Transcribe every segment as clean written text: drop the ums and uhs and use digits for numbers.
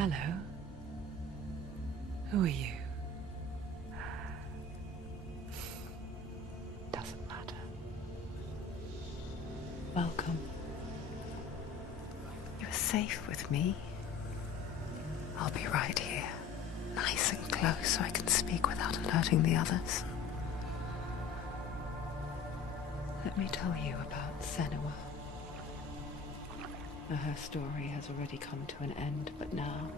Hello. Who are you? Doesn't matter. Welcome. You're safe with me. I'll be right here, nice and close so I can speak without alerting the others. Let me tell you about Senua. Her story has already come to an end, but now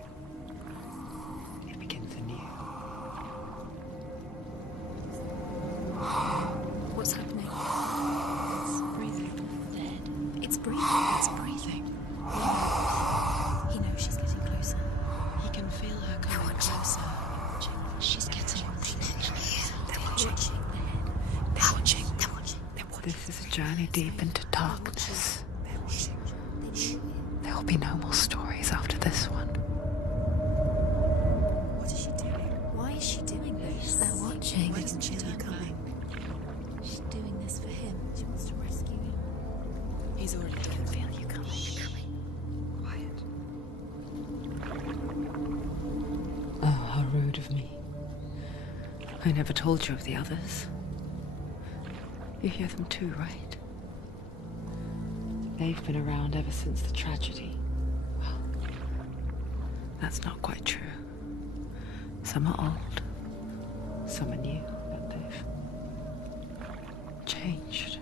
it begins anew. What's happening? It's breathing. Dead. It's breathing. It's breathing. He knows she's getting closer. He can feel her coming closer. She's getting closer. They're watching. They're watching. They're watching. They're watching. This is a journey deep into darkness. There will be no more stories after this one. What is she doing? Why is she doing this? They're watching. Why doesn't she turn coming? She's doing this for him. She wants to rescue him. He's already done. I can feel you coming. Quiet. Oh, how rude of me. I never told you of the others. You hear them too, right? They've been around ever since the tragedy. Well, that's not quite true. Some are old, some are new, but they've changed.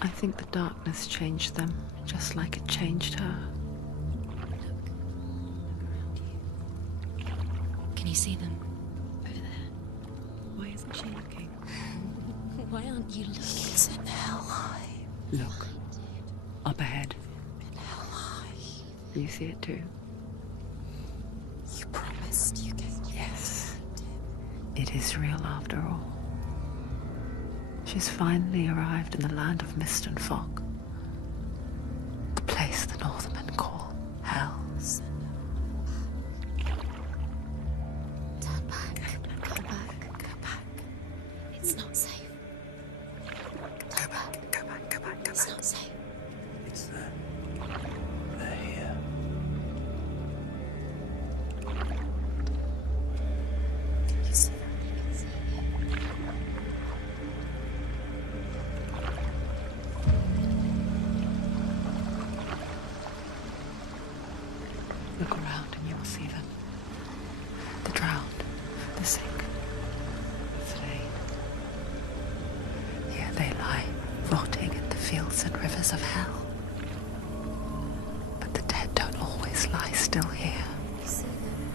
I think the darkness changed them, just like it changed her. Can you see them? Over there. Why isn't she looking? Why aren't you looking? It's in hell high. Look, up ahead. In hell high. You see it too? You promised you can. Yes. It is real after all. She's finally arrived in the land of mist and fog. The place the Northmen call hell. Turn back. Go back. Go back. It's not safe. Go back. Go back. Go back. Go It's back. not safe. It's there. They're here. Can you see that? I can see it. Look around and you will see them. The drowned, the sick, the slain. Here they lie, rotting in the fields and rivers of hell. But the dead don't always lie still here. You see them?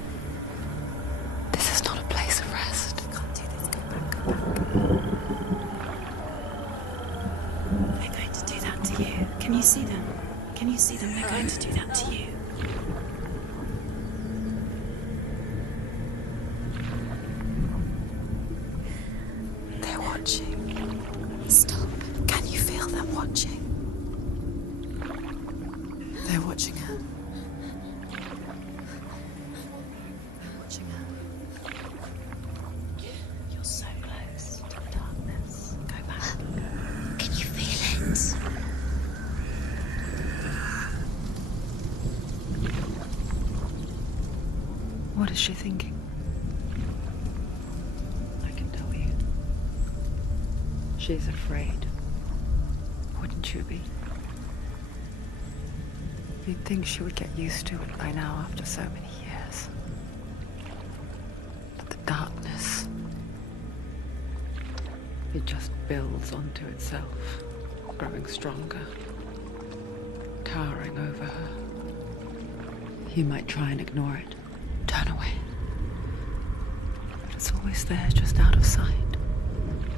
This is not a place of rest. You can't do this. Go back. Go back. They're going to do that to you. Can you see them? Can you see them? They're going to do that to you. They're watching. Stop. Can you feel them watching? They're watching her. They're watching her. You're so close to the darkness. Go back. Can you feel it? What is she thinking? I can tell you. She's afraid. Wouldn't you be? You'd think she would get used to it by now after so many years. But the darkness, it just builds onto itself, growing stronger, towering over her. You might try and ignore it, turn away. But it's always there, just out of sight,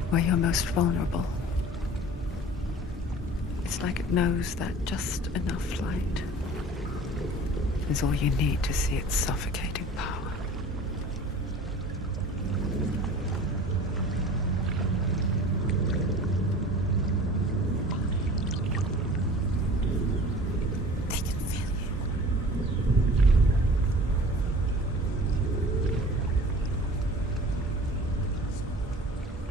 where you're most vulnerable. It's like it knows that just enough light is all you need to see its suffocating power. They can feel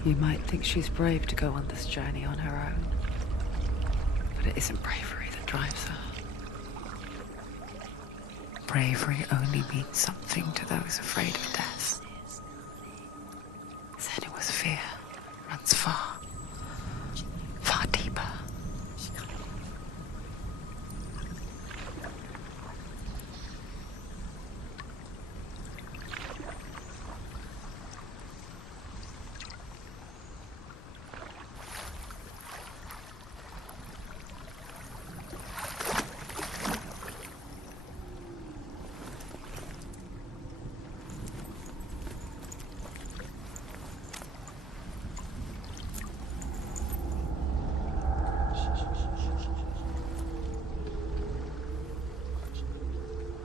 you. You might think she's brave to go on this journey on her own, but it isn't bravery that drives her. bravery only means something to those afraid of death, then it was fear runs far, far deeper.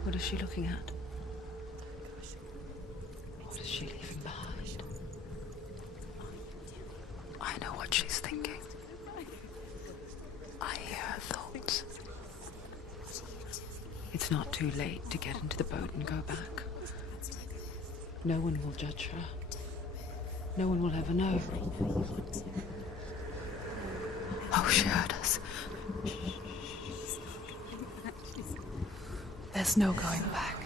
What is she looking at? What is she leaving behind? I know what she's thinking. I hear her thoughts. It's not too late to get into the boat and go back. No one will judge her. No one will ever know. Oh, she heard us. There's no going back.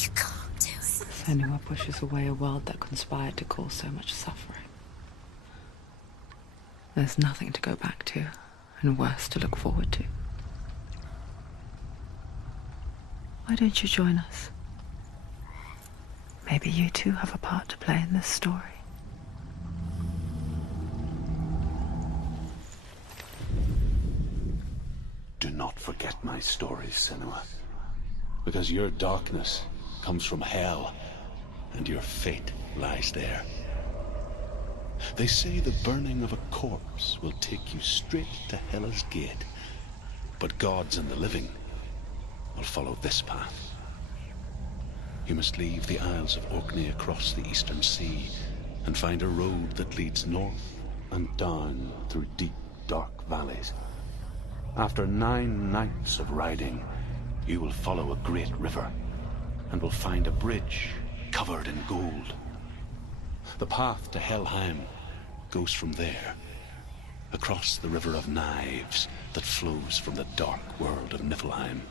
You can't do it. Senua pushes away a world that conspired to cause so much suffering. There's nothing to go back to, and worse to look forward to. Why don't you join us? Maybe you too have a part to play in this story. Do not forget my stories, Senua, because your darkness comes from hell, and your fate lies there. They say the burning of a corpse will take you straight to Hela's gate, but gods and the living will follow this path. You must leave the Isles of Orkney across the eastern sea and find a road that leads north and down through deep, dark valleys. After 9 nights of riding, you will follow a great river and will find a bridge covered in gold. The path to Helheim goes from there, across the River of Knives that flows from the dark world of Niflheim.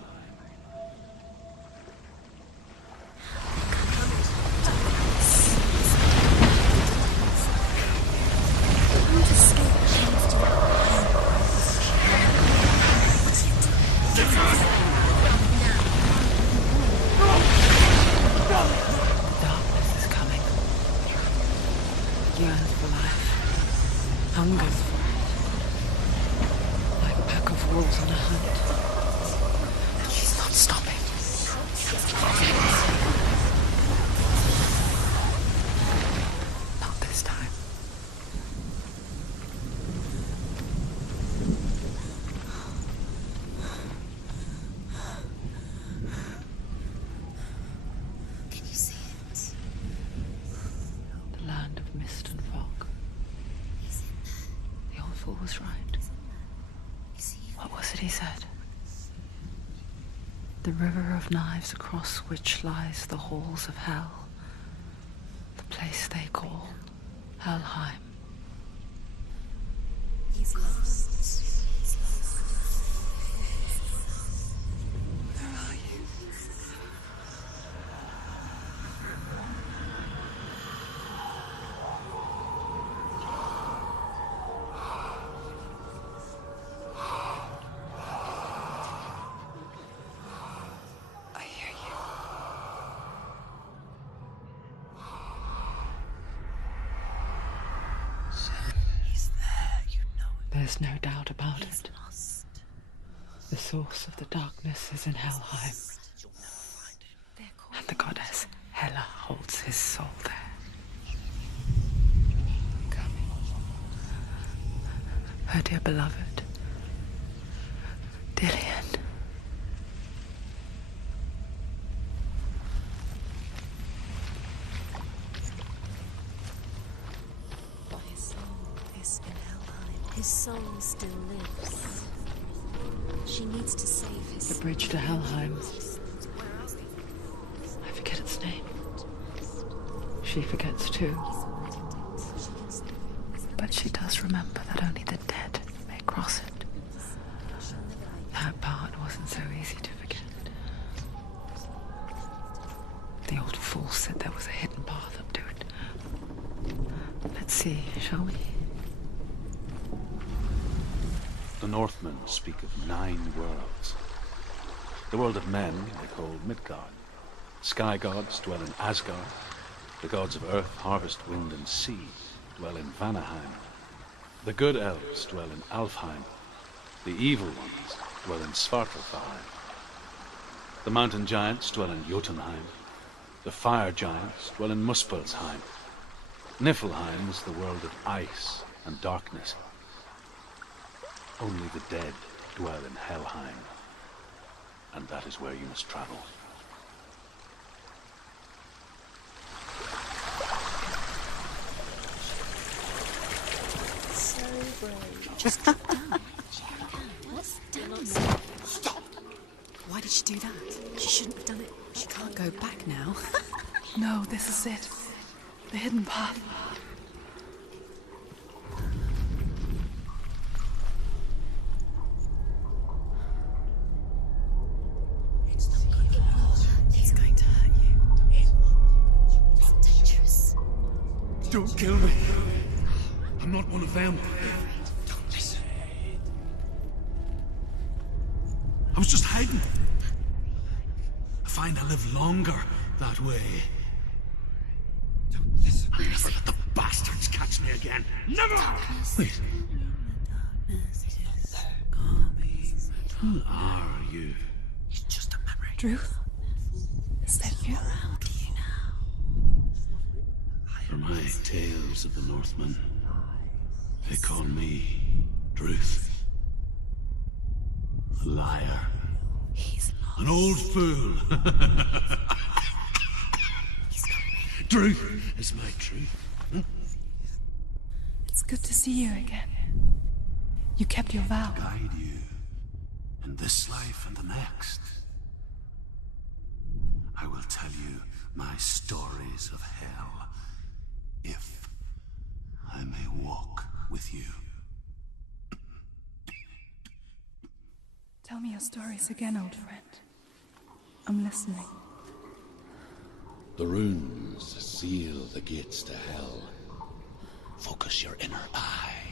Yearns for life, hungers for it, like a pack of wolves on a hunt. And she's not stopping. Not this time. Can you see it? The land of mist and fog. The old fool was right. What was it he said? The river of knives across which lies the halls of hell. The place they call Helheim. He's lost. Where are you? I hear you. He's there, you know it. There's no doubt about it. Lost. The source of the darkness is in Helheim, and the goddess Hela holds his soul there. Her dear beloved, Dillian. His soul is in Helheim. His soul still lives. She needs to save his The bridge to Helheim. I forget its name. She forgets too. But she does remember that only the dead may cross fool said there was a hidden path up to it. Let's see, shall we? The Northmen speak of 9 worlds. The world of men they call Midgard. Sky gods dwell in Asgard. The gods of earth, harvest, wind, and sea dwell in Vanaheim. The good elves dwell in Alfheim. The evil ones dwell in Svartalfheim. The mountain giants dwell in Jotunheim. The fire giants dwell in Muspelheim. Niflheim is the world of ice and darkness. Only the dead dwell in Helheim, and that is where you must travel. So brave. Just what's done? Stop! Why did she do that? She shouldn't have done it. She can't go back now. No, this is it. The hidden path. It's going to hurt you. It's dangerous. Don't kill me. I'm not one of them. Don't listen. I was just hiding. I find I live longer that way. Don't listen. I'll never let the bastards catch me again. Never! Wait. Who are you? It's just a memory. Druth? Is that you? Around you now. For my tales of the Northmen, they call me Druth. A liar. He's lost. An old fool. Truth is my truth. It's good to see you again. You kept your vow. Guide you in this life and the next. I will tell you my stories of hell, if I may walk with you. Tell me your stories again, old friend. I'm listening. The runes seal the gates to hell. Focus your inner eye,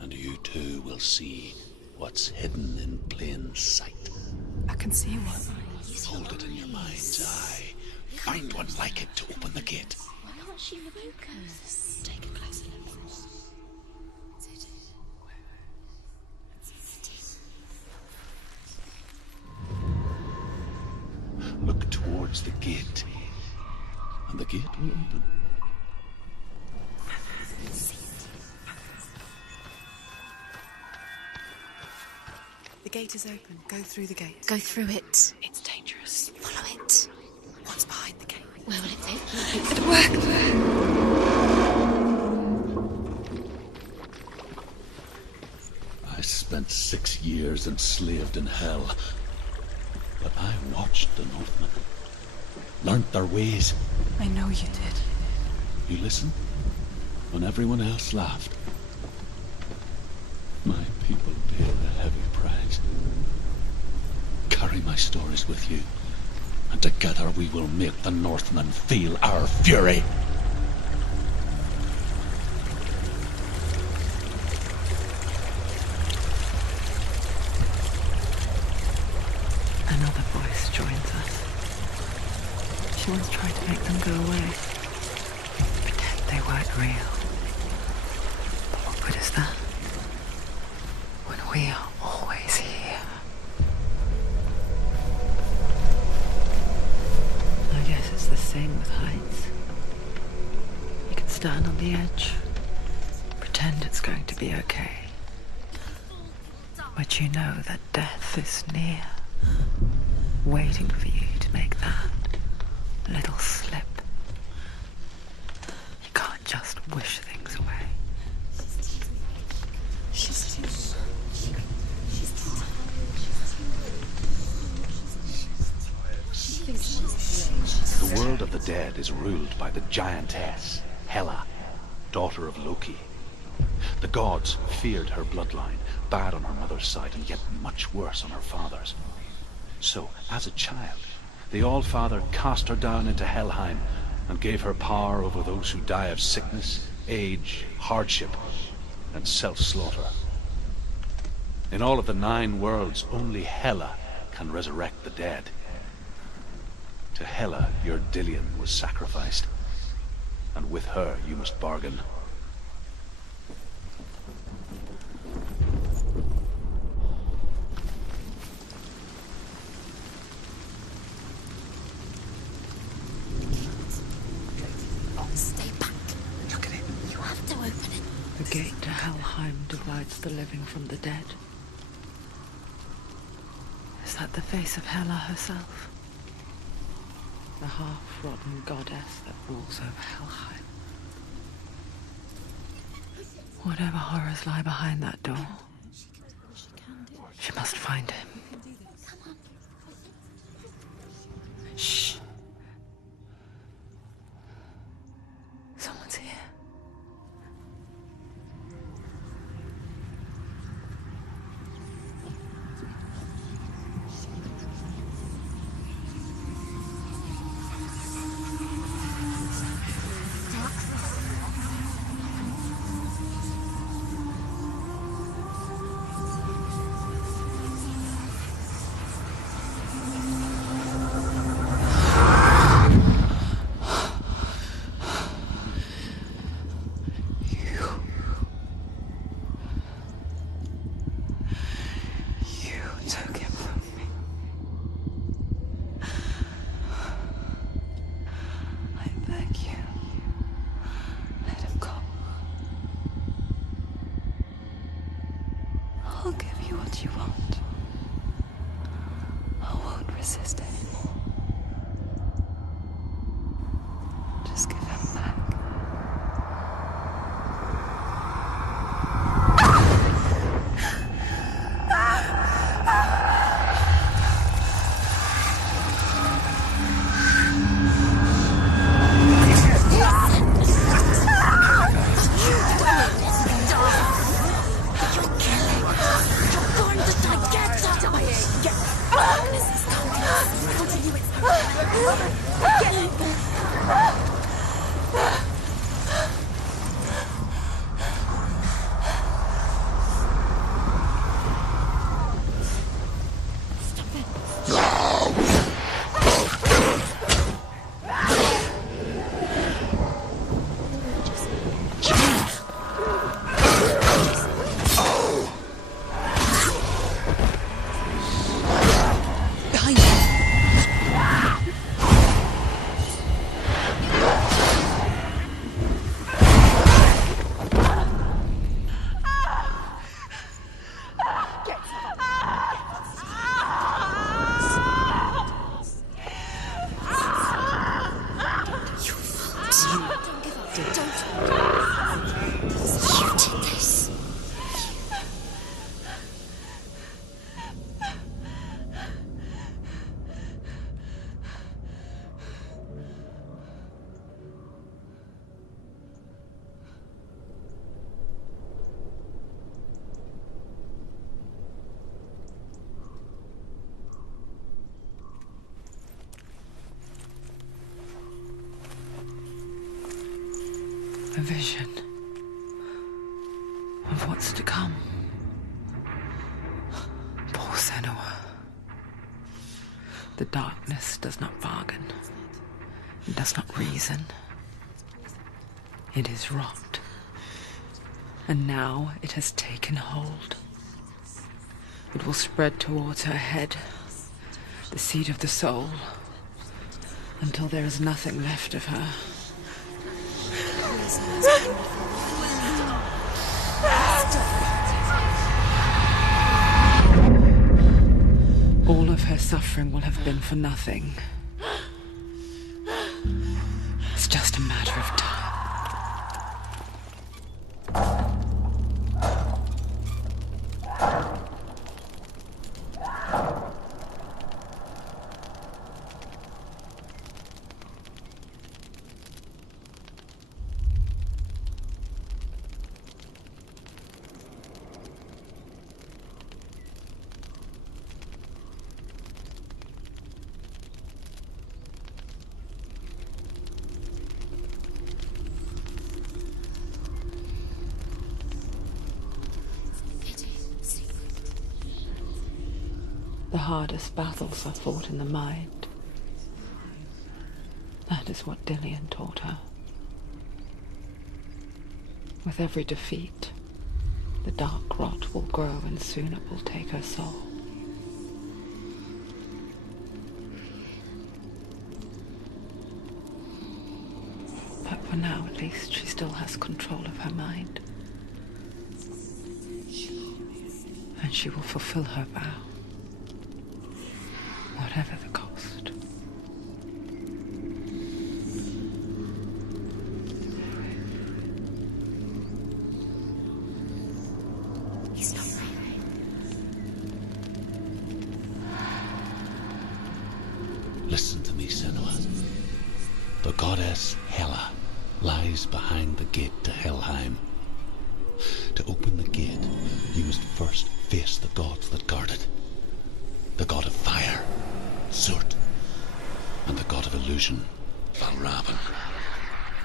and you too will see what's hidden in plain sight. I can see one. Hold it in your mind's eye. Find one like it to open the gate. Why can't she focus? Take a closer look. Look towards the gate, and the gate will open. The gate is open. Go through the gate. Go through it. It's dangerous. Follow it. What's behind the gate? Where will it take you? I spent 6 years enslaved in hell, but I watched the Northmen, learnt their ways. I know you did. You listened when everyone else laughed. My people paid a heavy price. Carry my stories with you, and together we will make the Northmen feel our fury. Another voice joins us. She once tried to make them go away. Pretend they weren't real. But what good is that? When we are always here. I guess it's the same with heights. You can stand on the edge, pretend it's going to be okay. But you know that death is near, waiting for you to make that little slip. You can't just wish things away. The world of the dead is ruled by the giantess, Hela, daughter of Loki. The gods feared her bloodline, bad on her mother's side and yet much worse on her father's. So, as a child, the All-Father cast her down into Helheim and gave her power over those who die of sickness, age, hardship, and self-slaughter. In all of the 9 worlds, only Hela can resurrect the dead. To Hela, your Dillion was sacrificed, and with her you must bargain. Stay back. Look at it. You have to open it. The gate to Helheim divides the living from the dead. Is that the face of Hela herself? The half-rotten goddess that rules over Helheim. Whatever horrors lie behind that door, she must find him. Shh. Someone's here. Took him from me. I beg you, let him go. I'll give you what you want. I won't resist anymore. Just give him back. A vision of what's to come. Poor Senua. The darkness does not bargain. It does not reason. It is rot. And now it has taken hold. It will spread towards her head, the seat of the soul, until there is nothing left of her. All of her suffering will have been for nothing. It's just a matter of time. The hardest battles are fought in the mind. That is what Dillian taught her. With every defeat, the dark rot will grow and soon it will take her soul. But for now, at least, she still has control of her mind. And she will fulfill her vow, whatever the cost. He's not right. Listen to me, Senua. The goddess Hela lies behind the gate to Helheim. To open the gate, you must first face the gods that guard it. The god of fire, Surt, and the god of illusion, Valravn.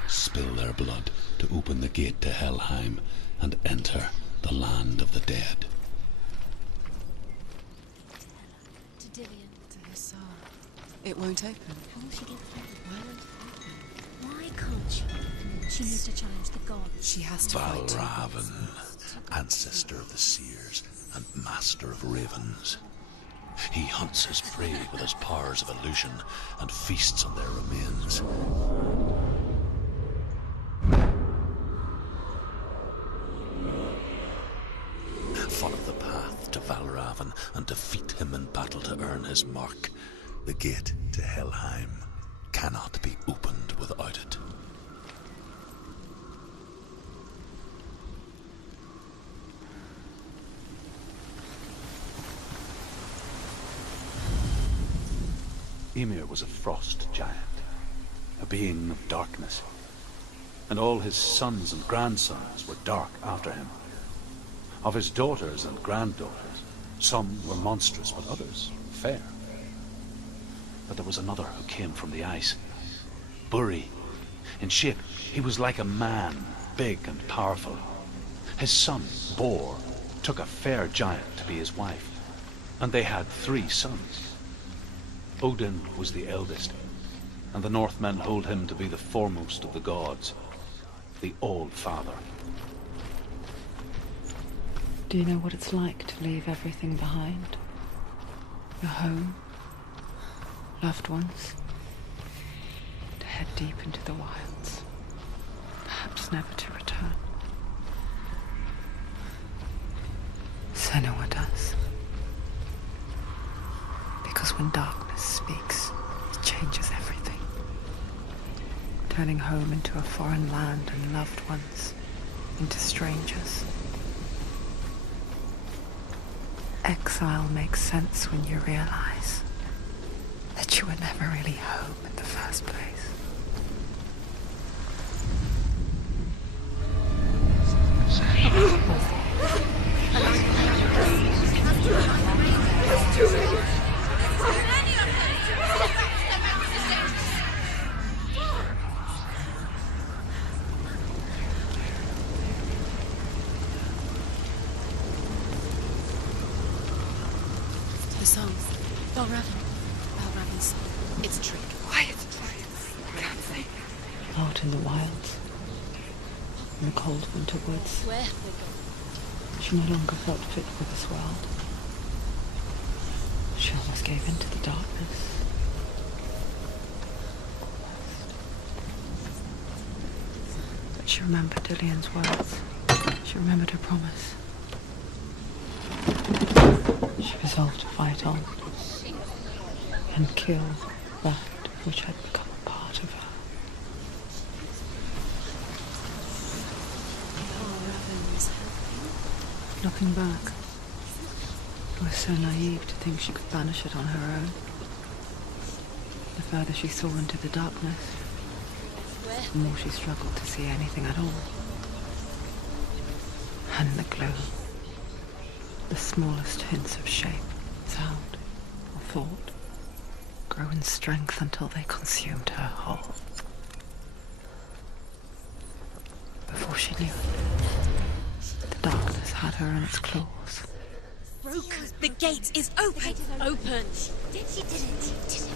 Spill their blood to open the gate to Helheim and enter the land of the dead. To Dillian. To his soul. It won't open. How will she get through? Why can't she? She needs to challenge the god. She has to fight. Valravn, ancestor of the seers and master of ravens. He hunts his prey with his powers of illusion and feasts on their remains. Follow the path to Valravn and defeat him in battle to earn his mark. The gate to Helheim cannot be opened without it. Ymir was a frost giant, a being of darkness, and all his sons and grandsons were dark after him. Of his daughters and granddaughters, some were monstrous, but others fair. But there was another who came from the ice, Buri. In shape, he was like a man, big and powerful. His son, Bor, took a fair giant to be his wife, and they had 3 sons. Odin was the eldest, and the Northmen hold him to be the foremost of the gods, the All-Father. Do you know what it's like to leave everything behind? Your home, loved ones, to head deep into the wilds, perhaps never to return? Senua does. Because when darkness speaks, it changes everything, turning home into a foreign land and loved ones into strangers. Exile makes sense when you realize that you were never really home in the first place. The song. Valravn's song. It's a trick. Quiet! Out in the wilds, in the cold winter woods, Where have they gone? she no longer felt fit for this world. She almost gave in to the darkness. But she remembered Dillian's words. She remembered her promise. She resolved to fight on and kill that which had become a part of her. Valravn's helping. Looking back, it was so naive to think she could banish it on her own. The further she saw into the darkness, the more she struggled to see anything at all. And in the gloom, the smallest hints of shape, sound, or thought grow in strength until they consumed her whole. Before she knew it, the darkness had her in its claws, broke. The gate is open. Open. She did it.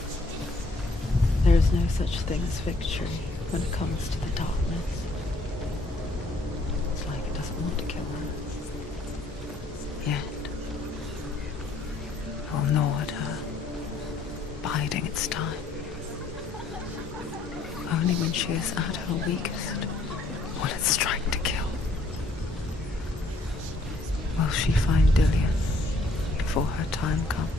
There is no such thing as victory when it comes to the darkness. It's like it doesn't want to kill her. Yet, it will gnaw at her, biding its time. Only when she is at her weakest will it strike to kill. Will she find Dillian before her time comes?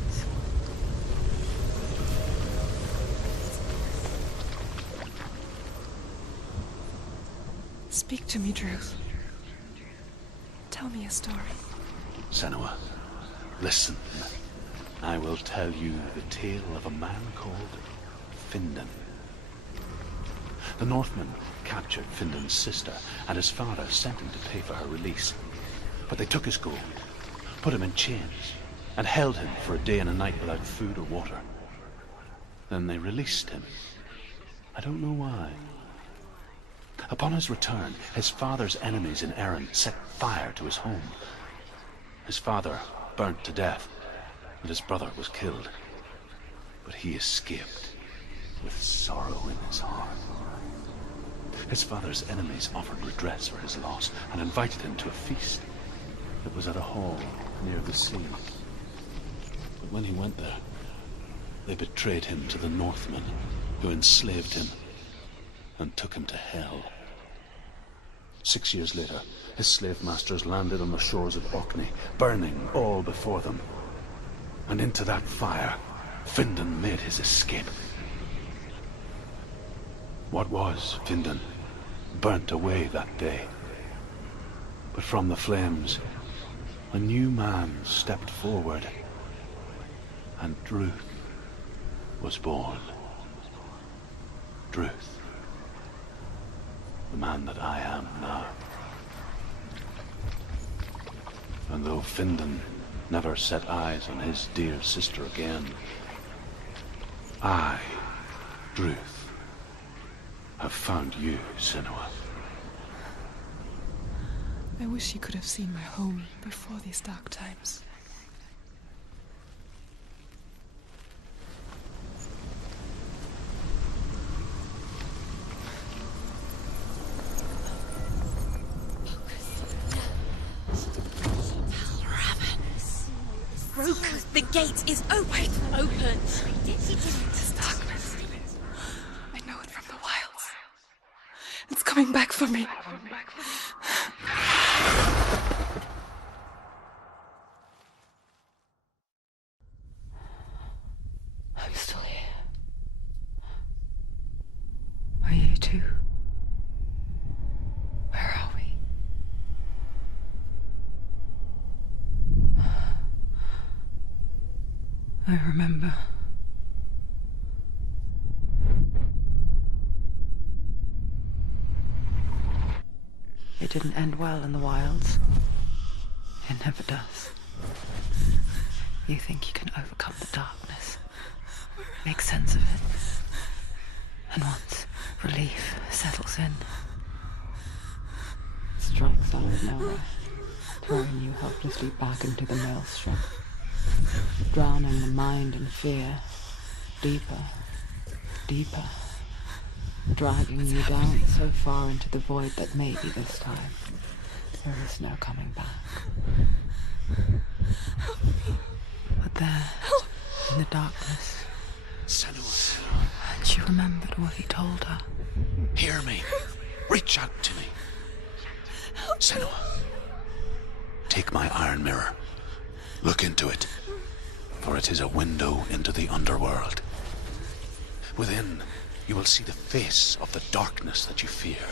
Speak to me, Druth. Tell me a story. Senua, listen. I will tell you the tale of a man called Findan. The Northmen captured Findan's sister, and his father sent him to pay for her release. But they took his gold, put him in chains, and held him for a day and a night without food or water. Then they released him. I don't know why. Upon his return, his father's enemies in Erin set fire to his home. His father burnt to death, and his brother was killed. But he escaped with sorrow in his heart. His father's enemies offered redress for his loss and invited him to a feast. It was at a hall near the sea. But when he went there, they betrayed him to the Northmen, who enslaved him and took him to hell. 6 years later, his slave masters landed on the shores of Orkney, burning all before them. And into that fire, Findan made his escape. What was Findan burnt away that day. But from the flames, a new man stepped forward, and Druth was born. Druth. The man that I am now. And though Findan never set eyes on his dear sister again, I, Druth, have found you, Senua. I wish you could have seen my home before these dark times. Broke. The gate is open. Open. This darkness. I know it from the wilds. It's coming back for me. I'm still here. Are you too? Where are we? I remember. It didn't end well in the wilds. It never does. You think you can overcome the darkness, make sense of it, and once relief settles in, it strikes out of nowhere, throwing you helplessly back into the maelstrom, drowning the mind in fear, deeper, deeper, dragging you down so far into the void that maybe this time there is no coming back. But there, in the darkness, Senua, and she remembered what he told her. hear me. Reach out to me. Senua, take my iron mirror. Look into it, for it is a window into the underworld. Within, you will see the face of the darkness that you fear.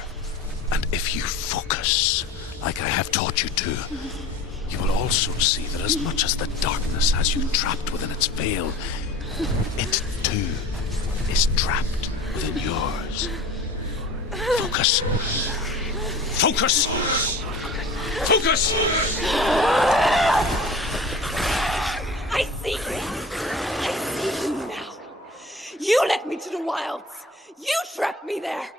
And if you focus, like I have taught you to, you will also see that as much as the darkness has you trapped within its veil, it too is trapped within yours. Focus. Focus! Focus! I see you. I see you now. You led me to the wilds. You trapped me there.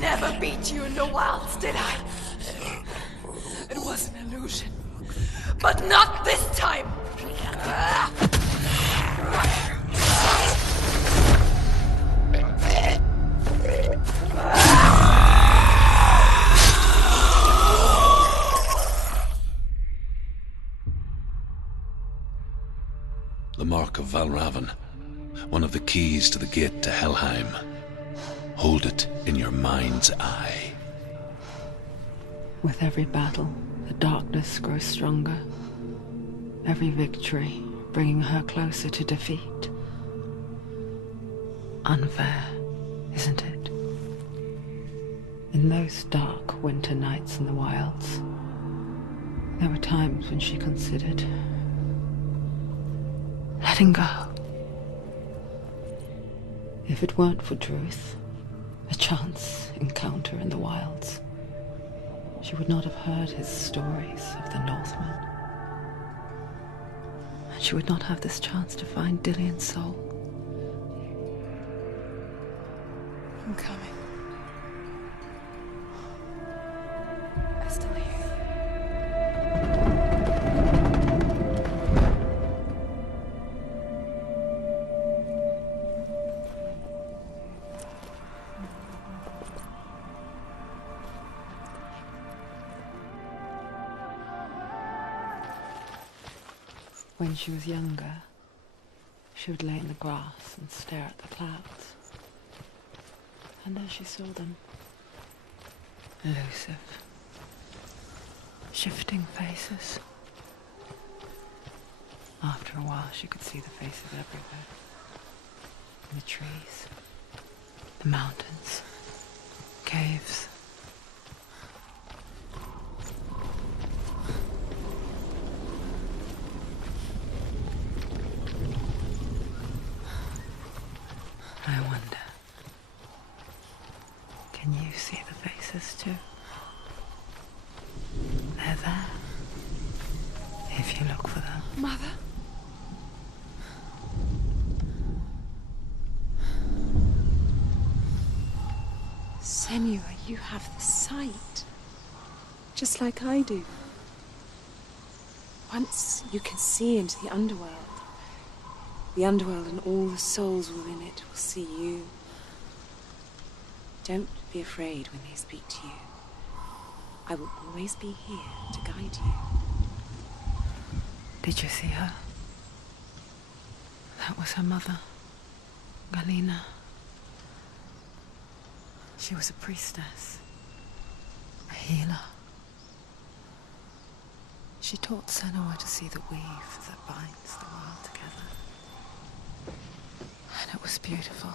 never beat you in the wilds, did I? It was an illusion. But not this time! The Mark of Valravan. One of the keys to the gate to Helheim. Hold it in your mind's eye. With every battle, the darkness grows stronger. Every victory bringing her closer to defeat. Unfair, isn't it? In those dark winter nights in the wilds, there were times when she considered letting go. If it weren't for Druth, a chance encounter in the wilds, she would not have heard his stories of the Northmen. And she would not have this chance to find Dillion's soul. I'm coming. I still hear you. When she was younger, she would lay in the grass and stare at the clouds. And as she saw them, elusive, shifting faces. After a while, she could see the faces everywhere. In the trees, the mountains, caves. I wonder, can you see the faces too? They're there, if you look for them. Mother? Senua, you have the sight. Just like I do. Once you can see into the underworld and all the souls within it will see you. Don't be afraid when they speak to you. I will always be here to guide you. Did you see her? That was her mother, Galena. She was a priestess, a healer. She taught Senua to see the weave that binds the world together. And it was beautiful.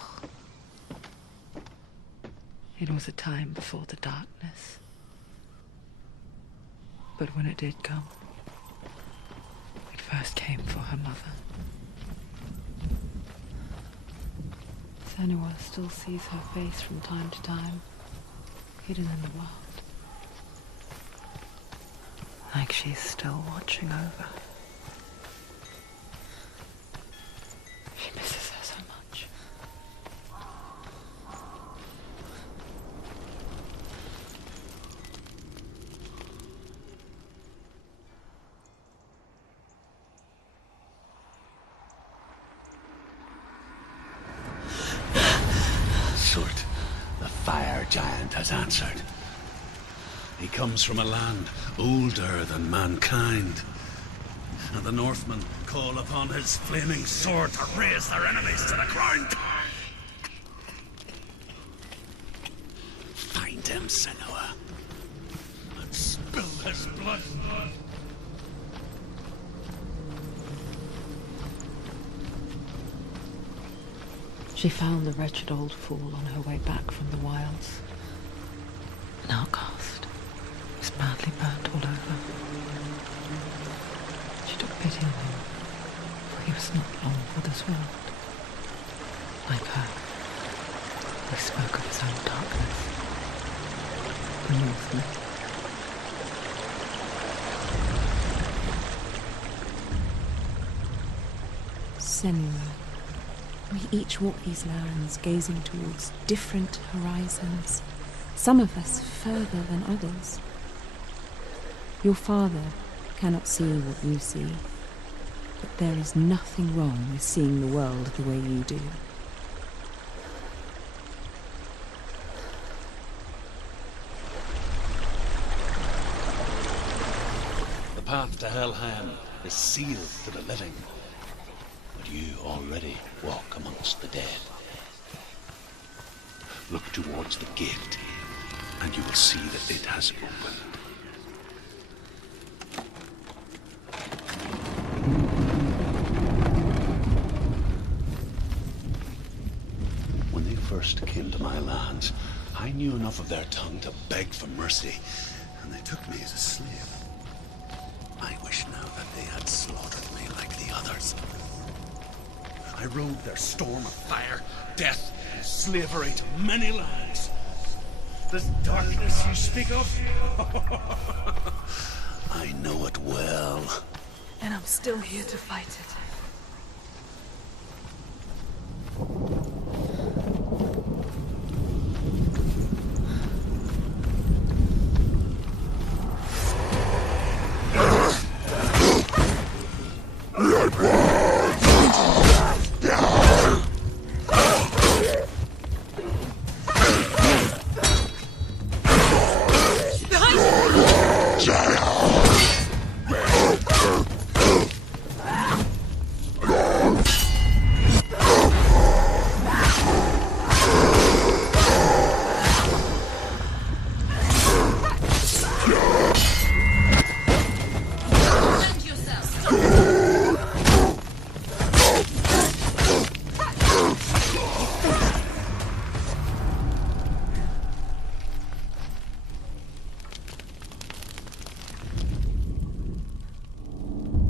It was a time before the darkness. But when it did come, it first came for her mother. Senua still sees her face from time to time, hidden in the world. Like she's still watching over. She misses her so much. Surt, the fire giant has answered. He comes from a land older than mankind. And the Northmen call upon his flaming sword to raise their enemies to the ground. Find him, Senua, and spill his blood. She found the wretched old fool on her way back from the wilds. An outcast, was badly burnt all over. She took pity on him, for he was not long for this world. Like her, he spoke of his own darkness. The Northmen. Senua, we each walk these lands gazing towards different horizons, some of us further than others. Your father cannot see what you see, but there is nothing wrong with seeing the world the way you do. The path to Helheim is sealed to the living, but you already walk amongst the dead. Look towards the gate, and you will see that it has opened. When they first came to my lands, I knew enough of their tongue to beg for mercy, and they took me as a slave. I wish now that they had slaughtered me like the others. I rode their storm of fire, death, and slavery to many lands. This darkness you speak of? I know it well. And I'm still here to fight it.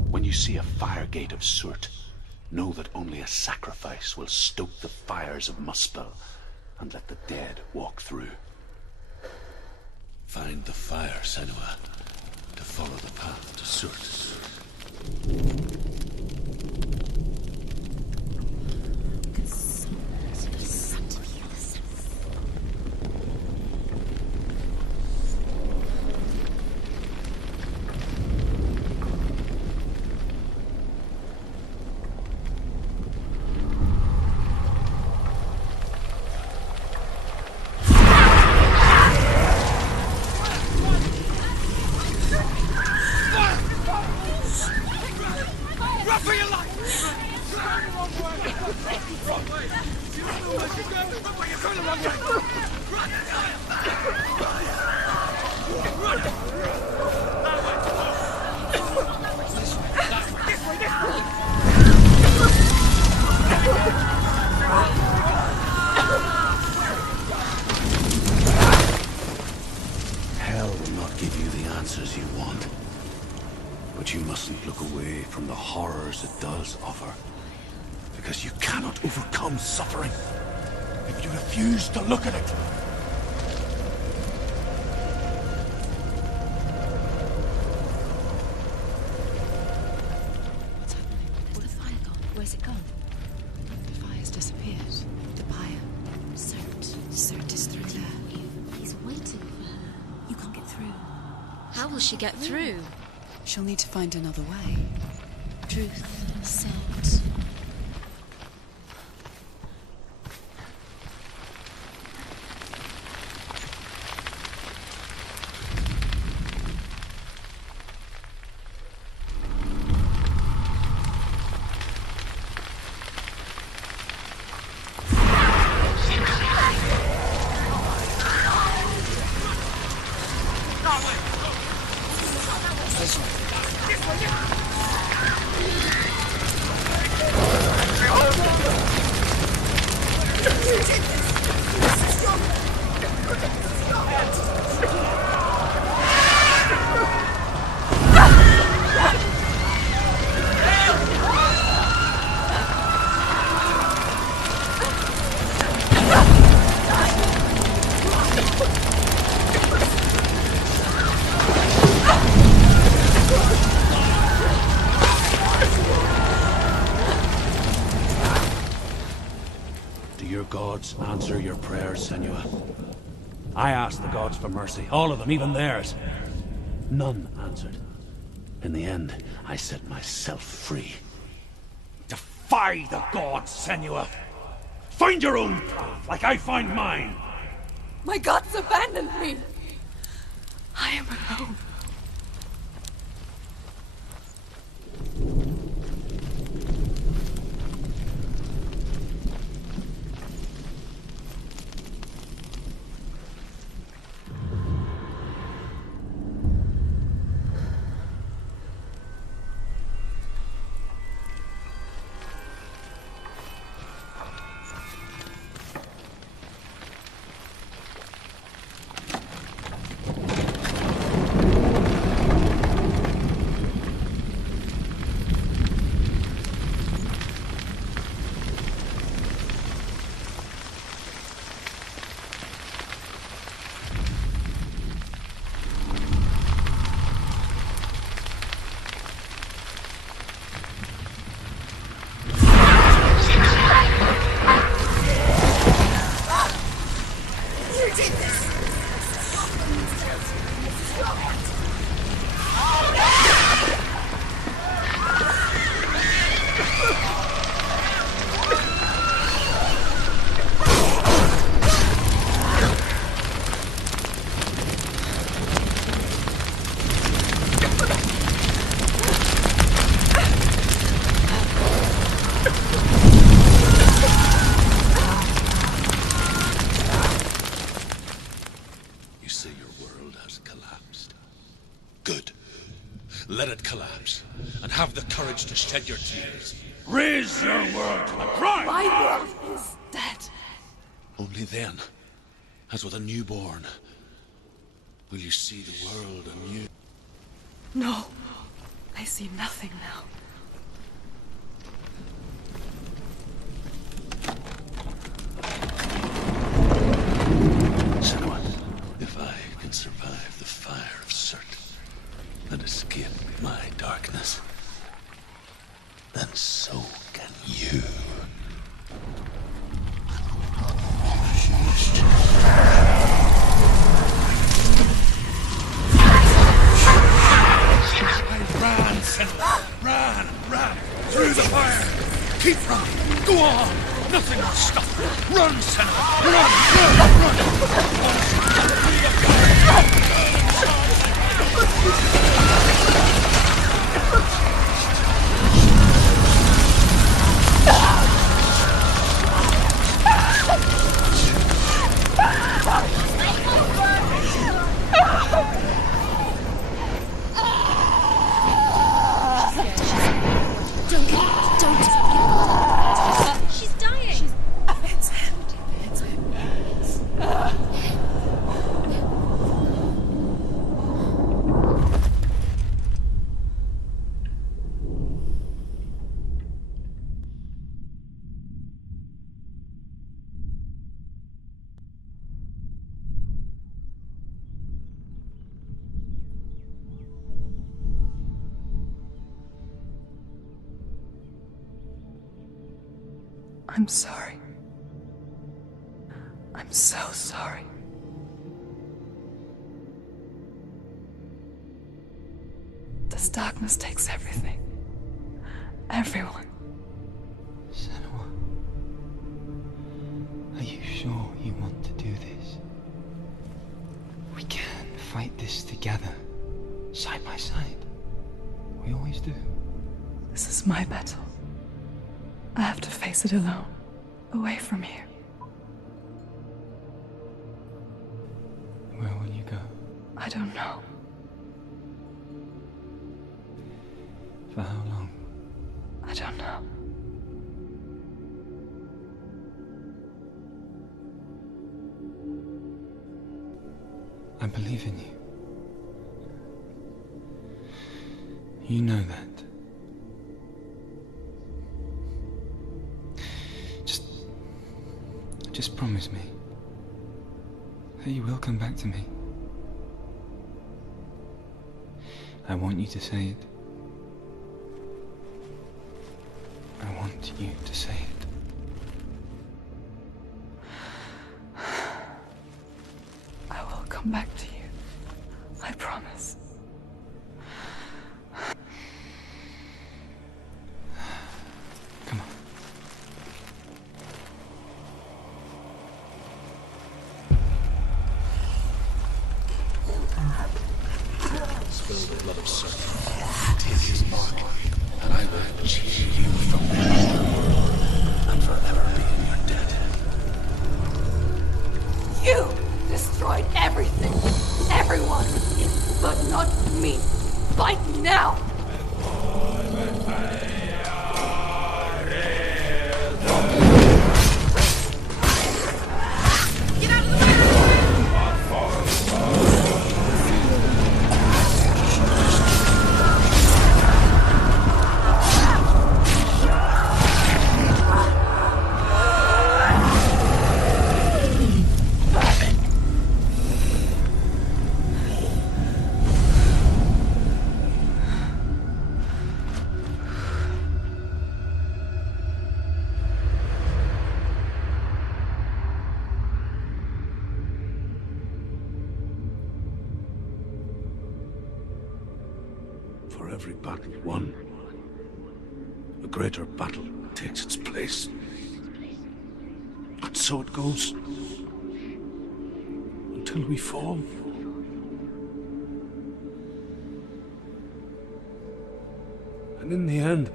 When you see a fire gate of soot, know that only a sacrifice will stoke the fires of Muspel and let the dead walk through. Find the fire, Senua, to follow the path to soot. Hell will not give you the answers you want. But you mustn't look away from the horrors it does offer. Because you cannot overcome suffering if you refuse to look at it. What's happening? Where's the fire gone? Where's it gone? The fire's disappeared. The pyre. Cert is through there. He's waiting for her. You can't get through. How will she get through? She'll need to find another way. Truth, Cert. Do your gods answer your prayers, Senua? I asked the gods for mercy, all of them, even theirs. None answered. In the end, I set myself free. Defy the gods, Senua! Find your own path, like I find mine! My gods abandoned me! I am alone. Let it collapse, and have the courage to shed your tears. Raise your world to the ground! My world is dead. Only then, as with a newborn, will you see the world anew. No, I see nothing now. Senua, if I can survive the fire of Surt and escape my darkness, then so can you. Run, Senua! Run! Through the fire! Keep running! Go on! Nothing will stop you! Run, Senua! Run! Through the fire! She's dying. It's him. It's him. I'm sorry. I'm so sorry. This darkness takes everything. Everyone. Senua, are you sure you want to do this? We can fight this together, side by side. We always do. This is my battle. I have to face it alone, away from here. Where will you go? I don't know. For how long? I don't know. I believe in you. You know that. Just promise me that you will come back to me. I want you to say it. I want you to say it. I come back to you. I promise. Come on. Spill the blood of serpents. Take his mark, and I will cheer you from there, and forever be in your debt. You destroyed everything, everyone, but not me. Fight now! For every battle won, a greater battle takes its place. And so it goes. Until we fall. And in the end,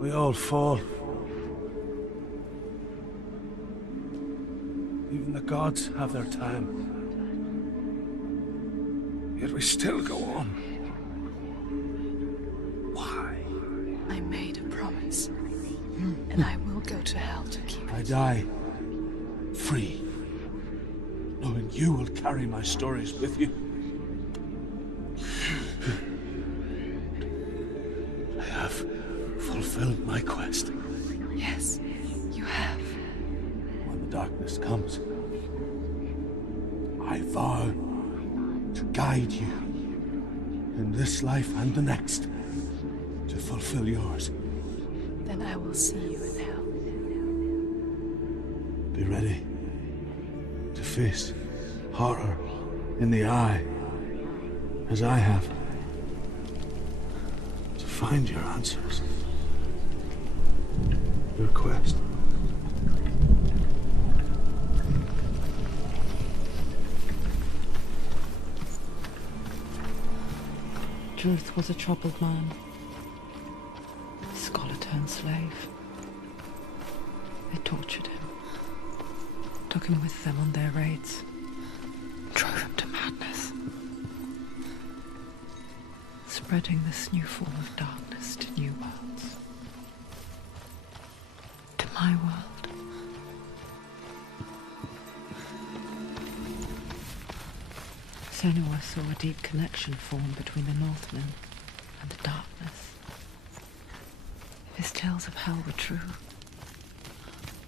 we all fall. Even the gods have their time. Yet we still go on. Why? I made a promise, and I will go to hell to keep it. I die free, knowing you will carry my stories with you. I have fulfilled my quest. Yes, you have. When the darkness comes, I vow to guide you in this life and the next to fulfill yours. Then I will see you in hell. Be ready to face horror in the eye, as I have, to find your answers, your quest. Druth was a troubled man. Scholar turned slave. They tortured him. Took him with them on their raids. Drove him to madness. Spreading this new form of darkness to new worlds. To my world. Senua saw a deep connection form between the Northmen and the darkness. If his tales of hell were true,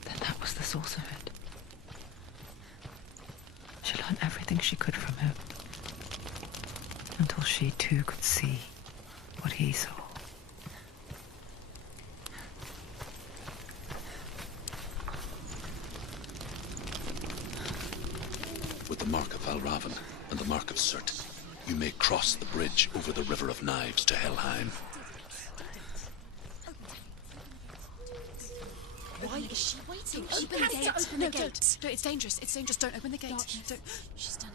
then that was the source of it. She learned everything she could from him, until she too could see what he saw. With the mark of Valravan and the mark of Surt, you may cross the bridge over the River of Knives to Helheim. Why is she waiting? She Open the has gate. to open No, the gate. don't. It's dangerous. It's dangerous. Don't open the gate. Don't. She's done it.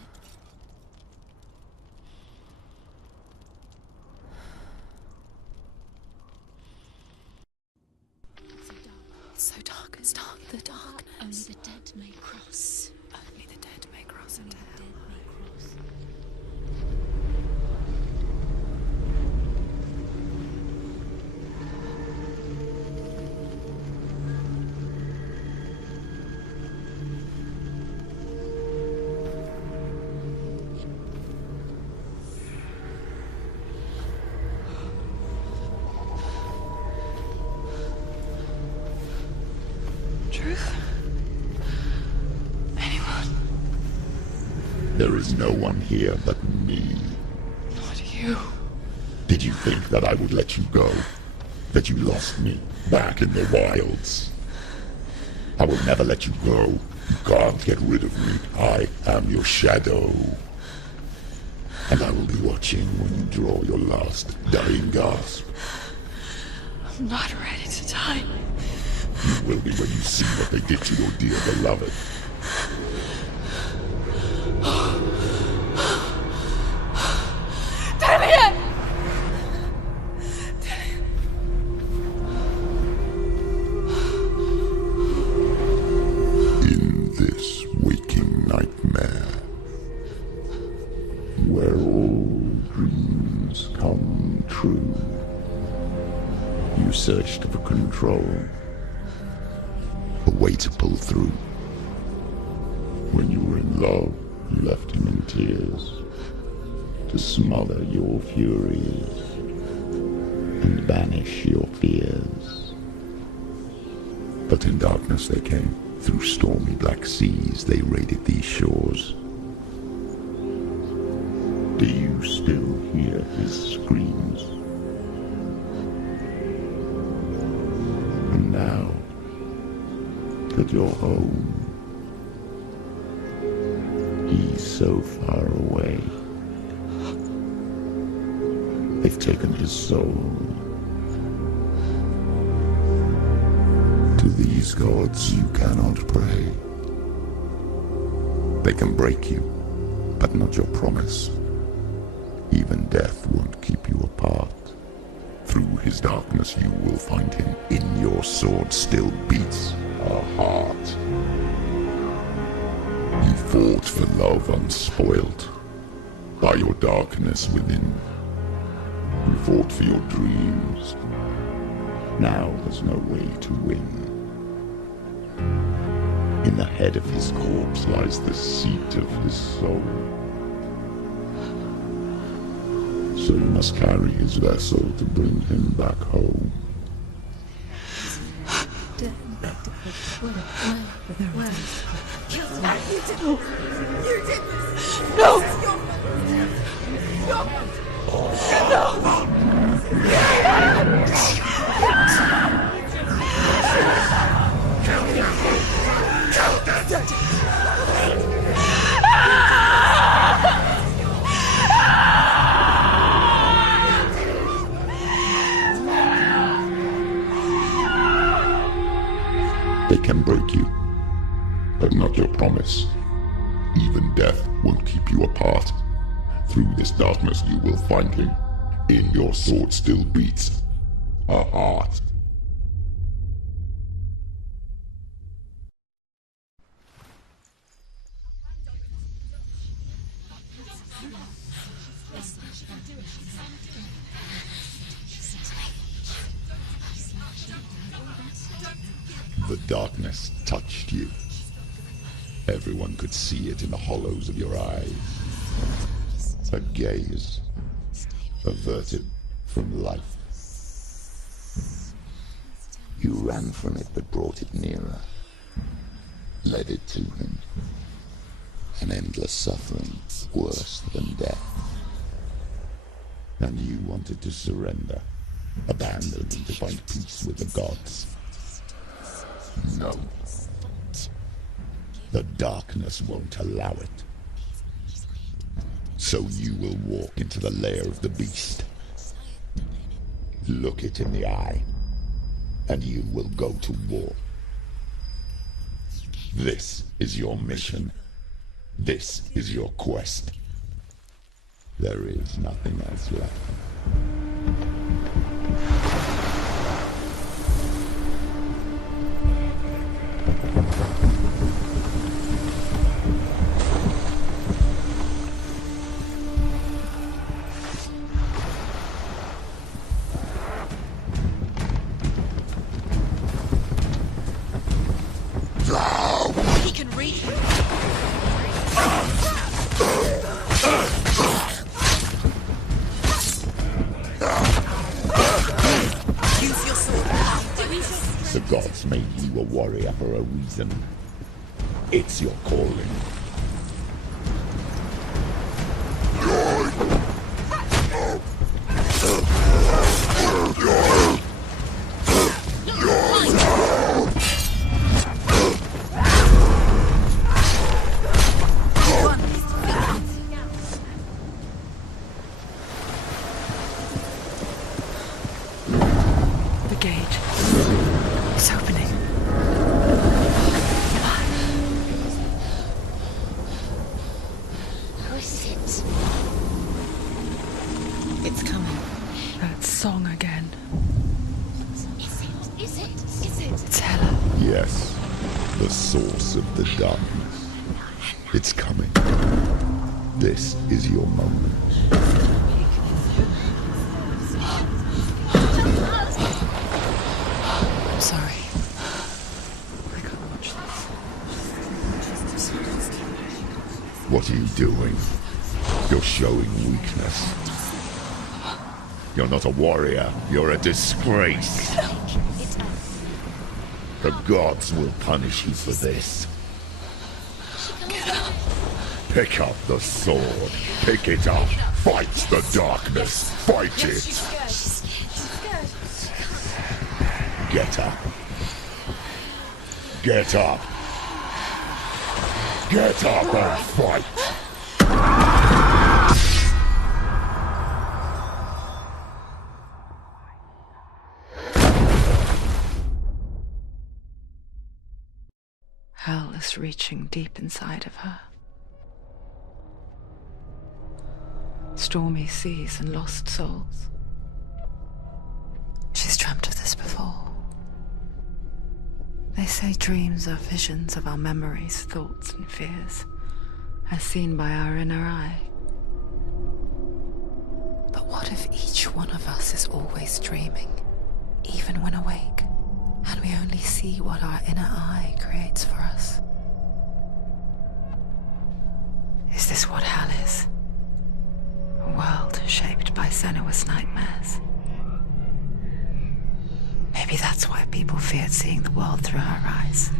It's so dark. It's dark. The darkness. Only the dead may cross. Only the dead may cross into hell. Dead may cross. Truth? Anyone? There is no one here but me. Not you. Did you think that I would let you go? That you lost me back in the wilds? I will never let you go You can't get rid of me. I am your shadow. And I will be watching when you draw your last dying gasp. I'm not ready to die. You will be when you see what they did to your dear beloved. Damien! In this waking nightmare, where all dreams come true, you searched for control, a way to pull through. When you were in love, you left him in tears, to smother your furies and banish your fears. But in darkness they came, through stormy black seas they raided these shores. Do you still hear his screams? And now that you're home, he's so far away. They've taken his soul. To these gods you cannot pray. They can break you, but not your promise. Even death won't keep you apart. Through his darkness you will find him. In your sword still beats a heart. You fought for love unspoilt by your darkness within. You fought for your dreams. Now there's no way to win. In the head of his corpse lies the seat of his soul. So you must carry his vessel to bring him back home. No! They can break you, but not your promise. Even death won't keep you apart. Through this darkness you will find him. In your sword still beats a heart. The darkness touched you. Everyone could see it in the hollows of your eyes. A gaze averted from life. You ran from it but brought it nearer, led it to him. An endless suffering, worse than death. And you wanted to surrender, abandon and to find peace with the gods. No. The darkness won't allow it. So you will walk into the lair of the beast. Look it in the eye, and you will go to war. This is your mission. This is your quest. There is nothing else left. He can read him. Use your sword. The gods made you a warrior for a reason. It's your calling. It's coming. That song again. Is it? It's Hela. Yes, the source of the darkness. It's coming. This is your moment. I'm sorry. I can't watch this. What are you doing? You're showing weakness. You're not a warrior. You're a disgrace. The gods will punish you for this. Pick up the sword. Pick it up. Fight the darkness. Fight it. Get up. Get up. Get up and fight. Hell is reaching deep inside of her. Stormy seas and lost souls. She's dreamt of this before. They say dreams are visions of our memories, thoughts, and fears, as seen by our inner eye. But what if each one of us is always dreaming, even when awake, and we only see what our inner eye creates for us? Is this what hell is? A world shaped by Senua's nightmares. Maybe that's why people feared seeing the world through her eyes.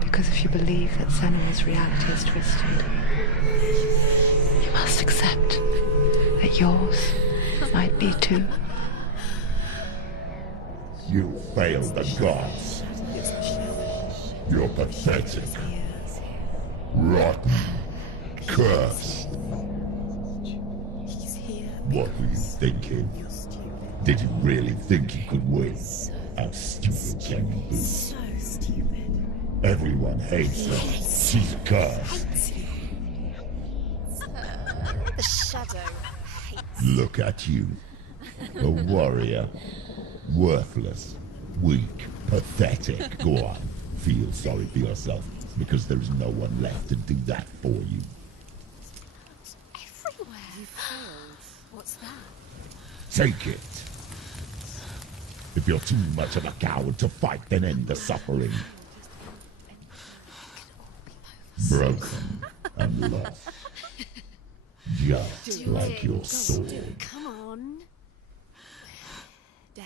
Because if you believe that Senua's reality is twisted, you must accept that yours might be too. You failed the gods. You're pathetic. Rotten. Cursed. What were you thinking? Did you really think you could win? How stupid can you be? So stupid. Everyone hates her. She's cursed. The shadow hates. Look at you. A warrior. Worthless. Weak. Pathetic. Go on. Feel sorry for yourself, because there is no one left to do that for you. Everywhere. You failed. What's that? Take it. If you're too much of a coward to fight, then end the suffering. Broken and lost. Just like your sword. Come on. Dare.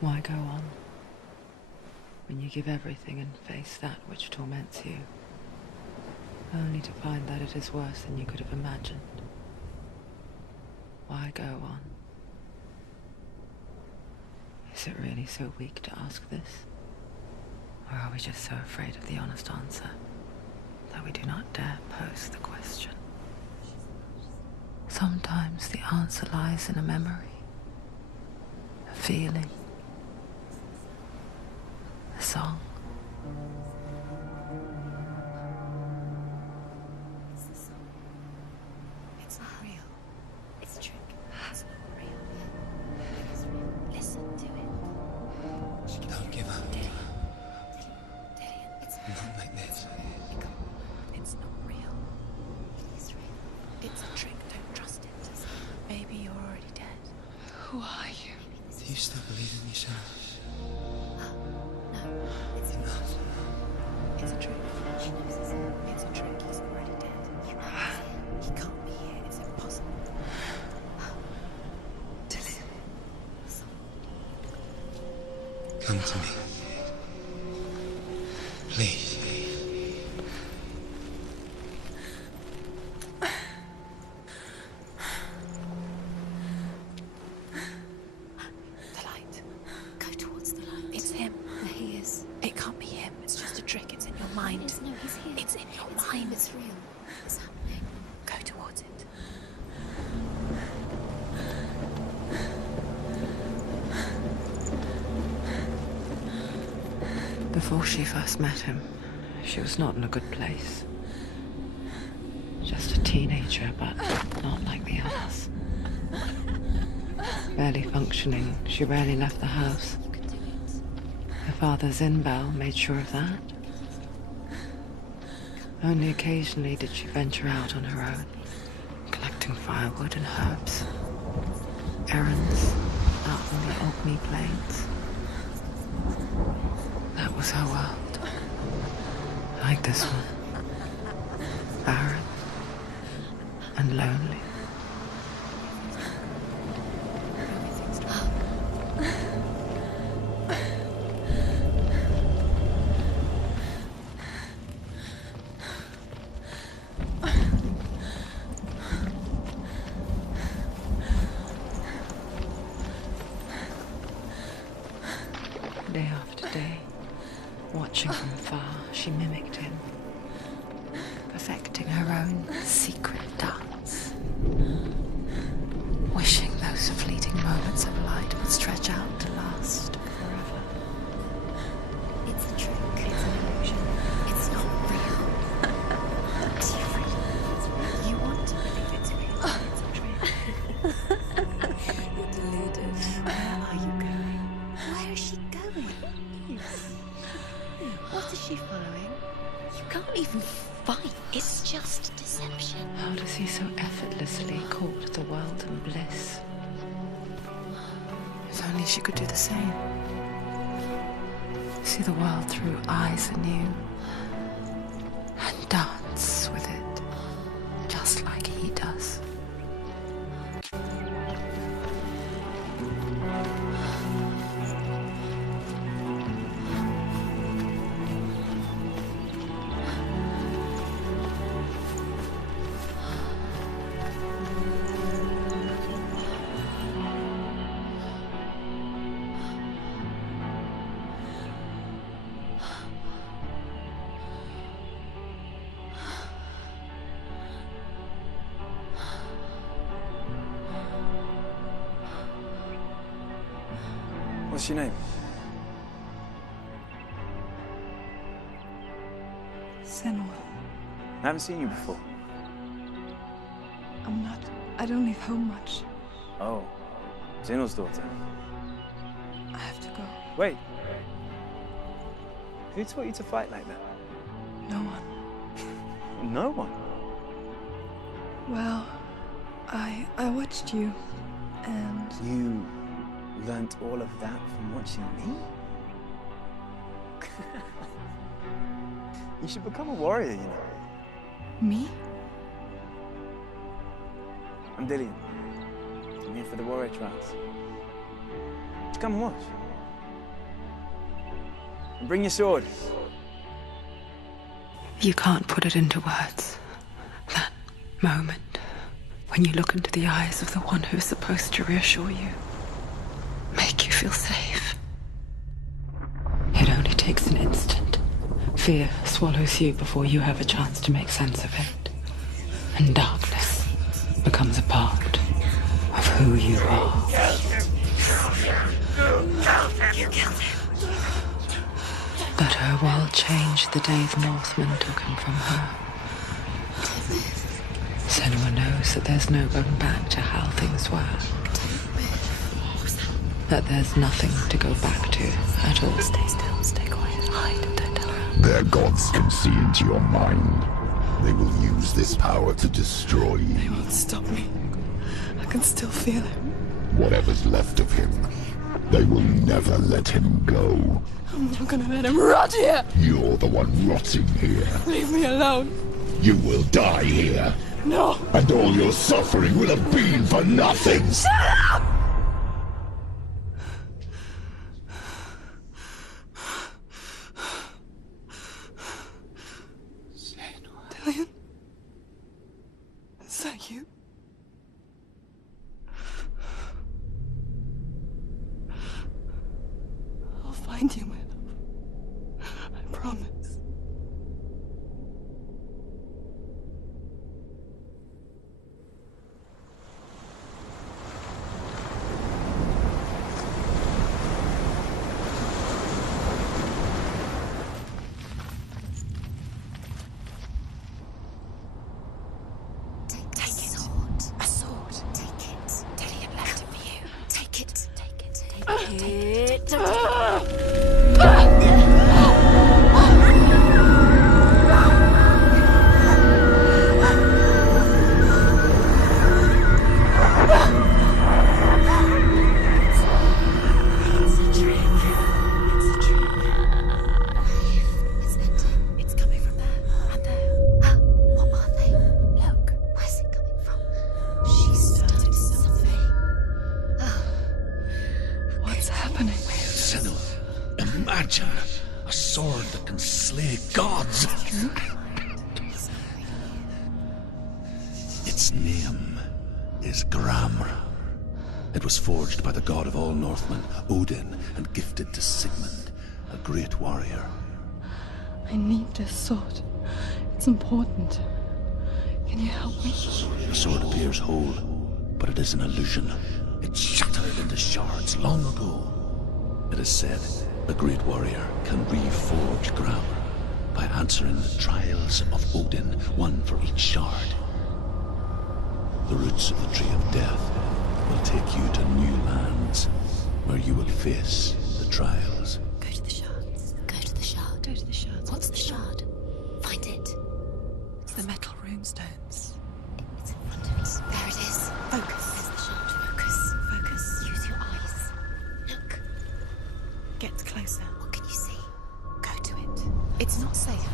Why go on when you give everything and face that which torments you, only to find that it is worse than you could have imagined? Why go on? Is it really so weak to ask this? Or are we just so afraid of the honest answer that we do not dare pose the question? Sometimes the answer lies in a memory, a feeling, a song. It's not real. It's a trick. It's not real. It's real. Listen to it. Don't give up. Daddy, it's Not like this. It's not real. It's real. It's a trick. Don't trust it. Maybe you're already dead. Who are you? Do you still believe in yourself? No, it's Enough. It's a trick. She knows it's a trick. He's already dead. He can't be here. It's impossible. Come to me. Please. The light. Go towards the light. It's him. There he is. It can't be him. It's just a trick. It's in your mind. No, he's here. It's in your mind. It's real. It's happening. Go towards it. Before she first met him, she was not in a good place. Just a teenager, but not like the others. Barely functioning, she rarely left the house. Her father's in-bell made sure of that. Only occasionally did she venture out on her own, collecting firewood and herbs. Errands out on the Orkney plains. That was her world. Like this one. Barren and lonely. Day after day, watching from afar, she mimicked him, perfecting her own secret dance, wishing those fleeting moments of light would stretch out to last forever. It's a trick. It's an illusion. It's not real. It's real. You want to believe it's real. It's a trick. You're deluded. Where are you going? Where is she going? What is she following? You can't even fight. It's just deception. How does he so effortlessly court the world and bliss? If only she could do the same. See the world through eyes anew. And dance with it, just like he does. What's your name? Senua. I haven't seen you before. I'm not. I don't leave home much. Oh, Zeno's daughter. I have to go. Wait. Who taught you to fight like that? No one. No one? Well, I watched you, and You learnt all of that from watching me? You should become a warrior, you know. me? I'm Dillian. I'm here for the warrior trials. Just come and watch. And bring your sword. You can't put it into words. That moment when you look into the eyes of the one who's supposed to reassure you, make you feel safe. It only takes an instant. Fear swallows you before you have a chance to make sense of it. And darkness becomes a part of who you are. But her world changed the day the Northmen took him from her. Senua knows that there's no going back to how things were. That there's nothing to go back to at all. Stay still, stay quiet, hide, don't tell her. Their gods can see into your mind. They will use this power to destroy you. They won't stop me. I can still feel him. Whatever's left of him, they will never let him go. I'm not gonna let him rot here. You're the one rotting here. Leave me alone. You will die here. No. And all your suffering will have been for nothing. Shut up! Dillian? Is that you? I'll find you, my love. I promise. It's coming from there and there. What are they? Look, where's it coming from? She started something. What's happening? Senua, imagine a sword that can slay gods. Its name is Gramr. It was forged by the god of all Northmen, Odin, and gifted to Sigmund, a great warrior. I need this sword. It's important. Can you help me? The sword appears whole, but it is an illusion. It shattered into shards long ago. It is said a great warrior can reforge Gramr by answering the trials of Odin, one for each shard. The roots of the Tree of Death will take you to new lands where you will face the trials. Go to the shards. Go to the shard. Go to the shards. What's the shard? Find it. It's the metal runestones. It's in front of us. There it is. Focus. There's the shard. Focus. Focus. Use your eyes. Look. Get closer. What can you see? Go to it. It's not safe.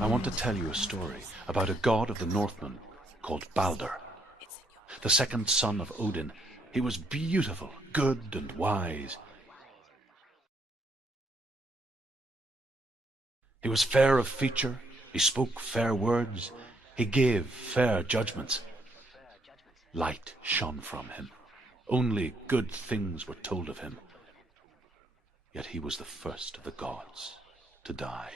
I want to tell you a story about a god of the Northmen called Baldur. The second son of Odin. He was beautiful, good, and wise. He was fair of feature, he spoke fair words, he gave fair judgments. Light shone from him. Only good things were told of him. Yet he was the first of the gods to die.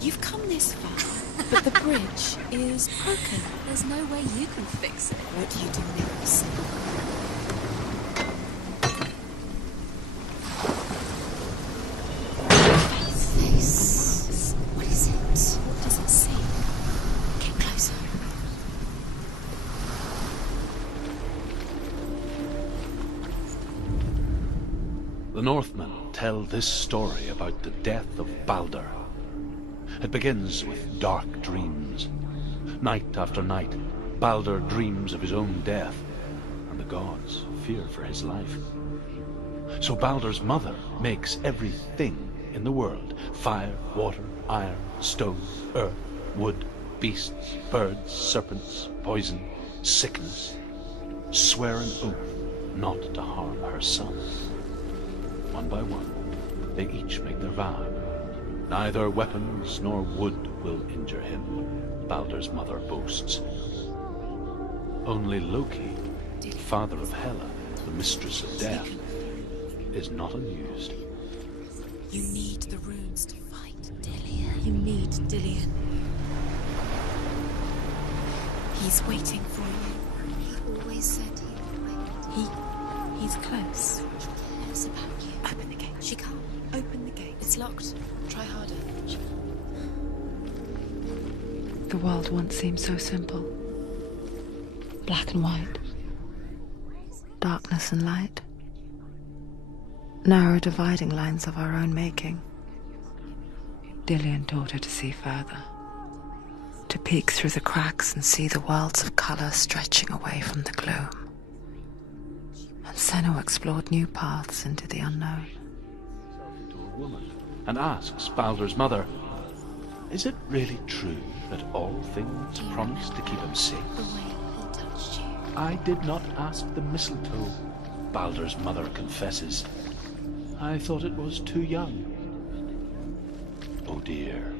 You've come this far, but the bridge is broken. There's no way you can fix it. What do you do now, Senua? Face. What is it? What does it say? Get closer. The Northmen tell this story about the death of Baldur. It begins with dark dreams. Night after night, Baldur dreams of his own death, and the gods fear for his life. So Baldur's mother makes everything in the world: fire, water, iron, stone, earth, wood, beasts, birds, serpents, poison, sickness. Swear an oath not to harm her son. One by one, they each make their vow. Neither weapons nor wood will injure him, Baldur's mother boasts. Only Loki, father of Hela, the mistress of death, is not amused. You need the runes to fight Dillion. You need Dillion. He's waiting for you. He always said he'd wait. He's close. He cares about you. Open the gate. She can't. Open the gate. It's locked. Try harder. The world once seemed so simple. Black and white. Darkness and light. Narrow dividing lines of our own making. Dillion taught her to see further. To peek through the cracks and see the worlds of colour stretching away from the gloom. And Senua explored new paths into the unknown. Into a woman and asks Baldur's mother, "Is it really true that all things promise to keep him safe?" The way he touched you. "I did not ask the mistletoe," Baldur's mother confesses. "I thought it was too young." Oh dear.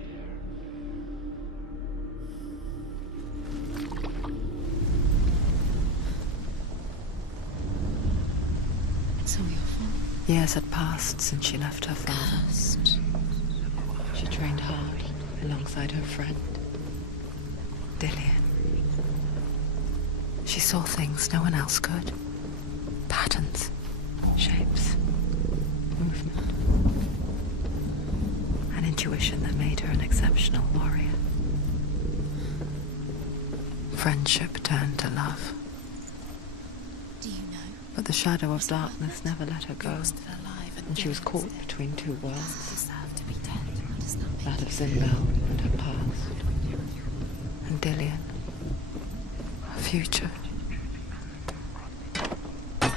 Years had passed since she left her father. She trained hard alongside her friend, Dillian. She saw things no one else could. Patterns, shapes, movement. An intuition that made her an exceptional warrior. Friendship turned to love. Do you know? But the shadow of darkness never let her go, and she was caught between two worlds. Deserve to be dead. Does that make That of Zinbel and her past, and Dillian, her future.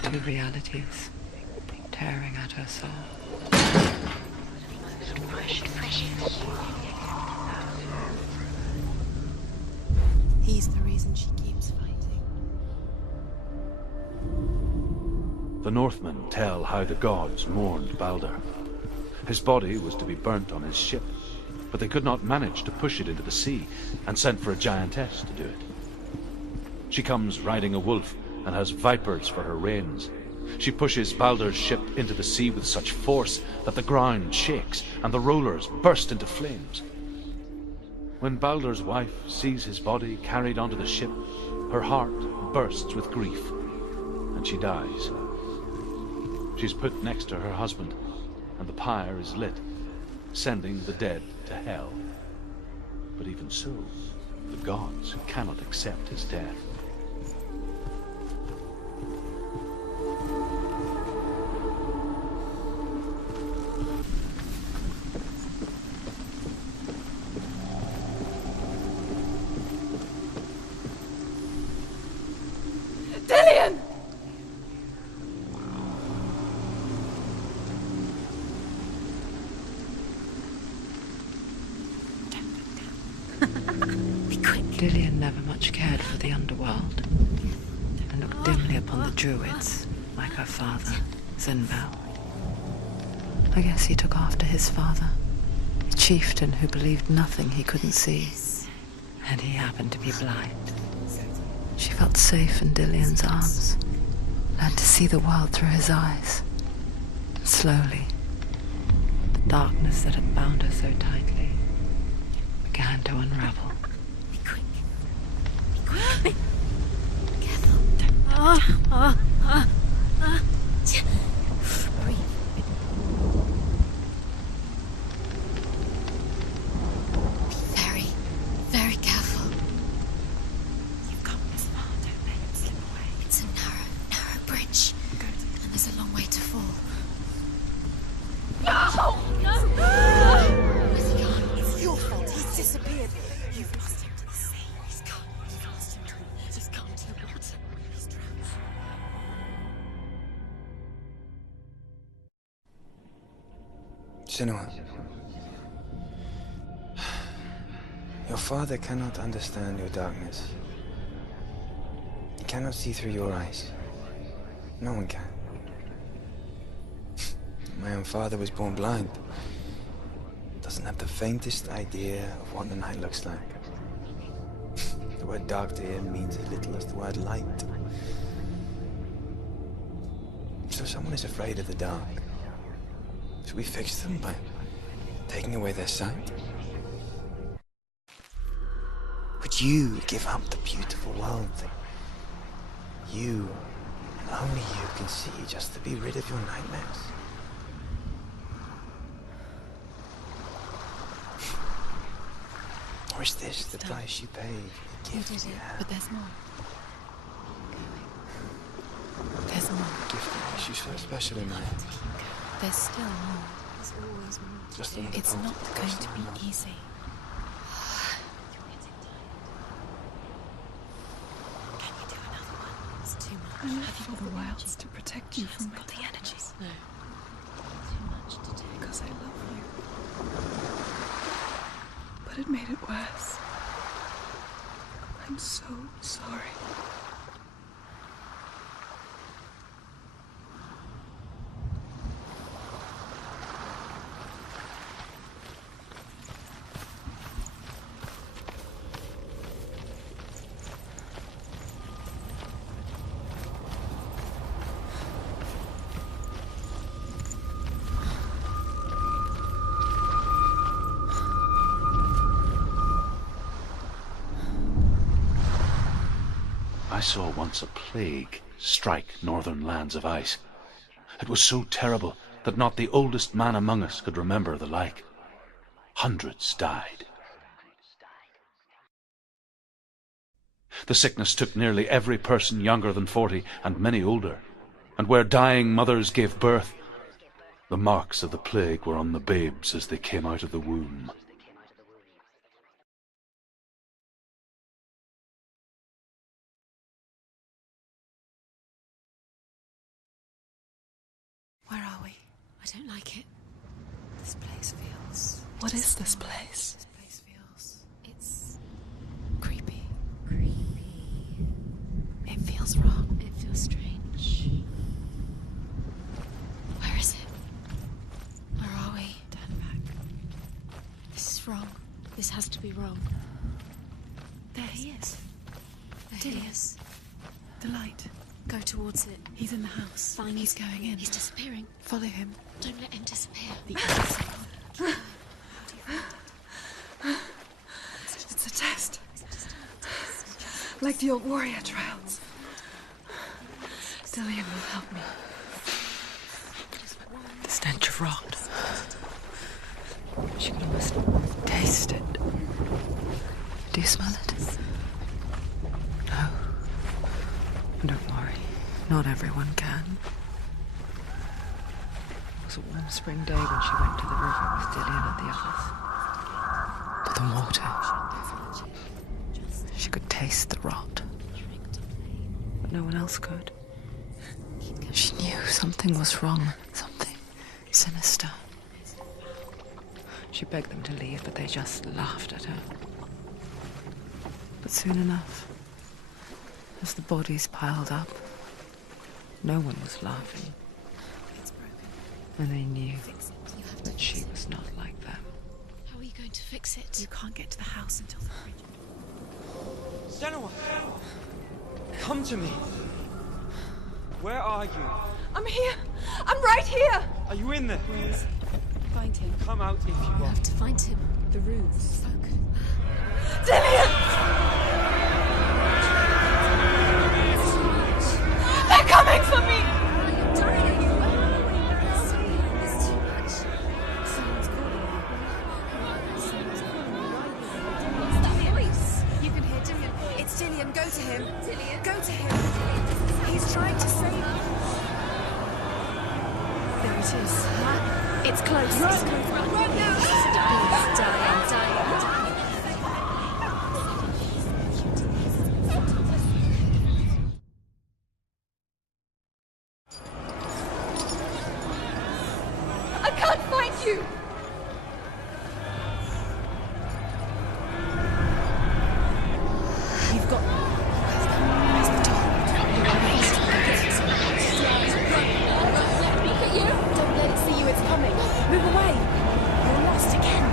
Two realities tearing at her soul. He's the reason she keeps fighting. The Northmen tell how the gods mourned Baldur. His body was to be burnt on his ship, but they could not manage to push it into the sea, and sent for a giantess to do it. She comes riding a wolf and has vipers for her reins. She pushes Baldur's ship into the sea with such force that the ground shakes and the rollers burst into flames. When Baldur's wife sees his body carried onto the ship, her heart bursts with grief, and she dies. She's put next to her husband, and the pyre is lit, sending the dead to hell. But even so, the gods cannot accept his death. Dillian! Dillian never much cared for the underworld, and looked dimly upon the druids, like her father, Zinbel. I guess he took after his father, a chieftain who believed nothing he couldn't see, and he happened to be blind. She felt safe in Dillian's arms, learned to see the world through his eyes. And slowly, the darkness that had bound her so tightly began to unravel. Breathe. Be very, very careful. You've come this far, don't let him slip away. It's a narrow bridge. And there's a long way to fall. Where's he gone? It's your fault. He's disappeared. You've lost him to the sea. He's gone. You've lost him to the He's gone to the water. He's drowned. Senua, your father cannot understand your darkness. He cannot see through your eyes. No one can. My own father was born blind. Doesn't have the faintest idea of what the night looks like. The word dark to him means as little as the word light. So someone is afraid of the dark. Should we fix them by taking away their sight? Would you give up the beautiful world that you, and only you, can see just to be rid of your nightmares? Or is this the price you paid for the You gift did you it, have? but there's more. There's more. The gift that makes you so special in my eyes. There's still more. There's always more. Just another It's bolt not of going flesh to in be my mouth. easy. Can you do another one? It's too much. I live for the wilds to protect you from got the energy. No. Too much to do. Because I love you. But it made it worse. I'm so sorry. I saw once a plague strike northern lands of ice. It was so terrible that not the oldest man among us could remember the like. Hundreds died. The sickness took nearly every person younger than 40 and many older, and where dying mothers gave birth, the marks of the plague were on the babes as they came out of the womb. Where are we? I don't like it. This place feels... What is this place? This place feels... It's... creepy. It feels wrong. It feels strange. Where is it? Where are we? Turn back. This is wrong. This has to be wrong. There he is. There he is. The light. Go towards it. He's in the house. Find He's going in. He's disappearing. Follow him. Don't let him disappear. It's a test. Like the old warrior trials. Dillian will help me. The stench of rot. She can almost taste it. Do you smell it? No. Don't worry. Not everyone can. It was a warm spring day when she went to the river with Dillian and the others. To the water. She could taste the rot. But no one else could. She knew something was wrong. Something sinister. She begged them to leave, but they just laughed at her. But soon enough, as the bodies piled up, no one was laughing. And they knew that she was not like them. How are you going to fix it? You can't get to the house until the bridge. Senua! Come to me! Where are you? I'm here! I'm right here! Are you in there? Please, find him. Come out if you You are. have to find him. The roofs. Folk. Dillian! They're coming for me! You can hear Dillian. It's Dillian. Go to him. Dillian. Go to him. He's trying to save you. There it is. It's close. Run. It's close. Run now. Please, dying. I can't find you! You've got... Where's the door? Look at you! Don't let it see you, it's coming. Move away! You're lost again.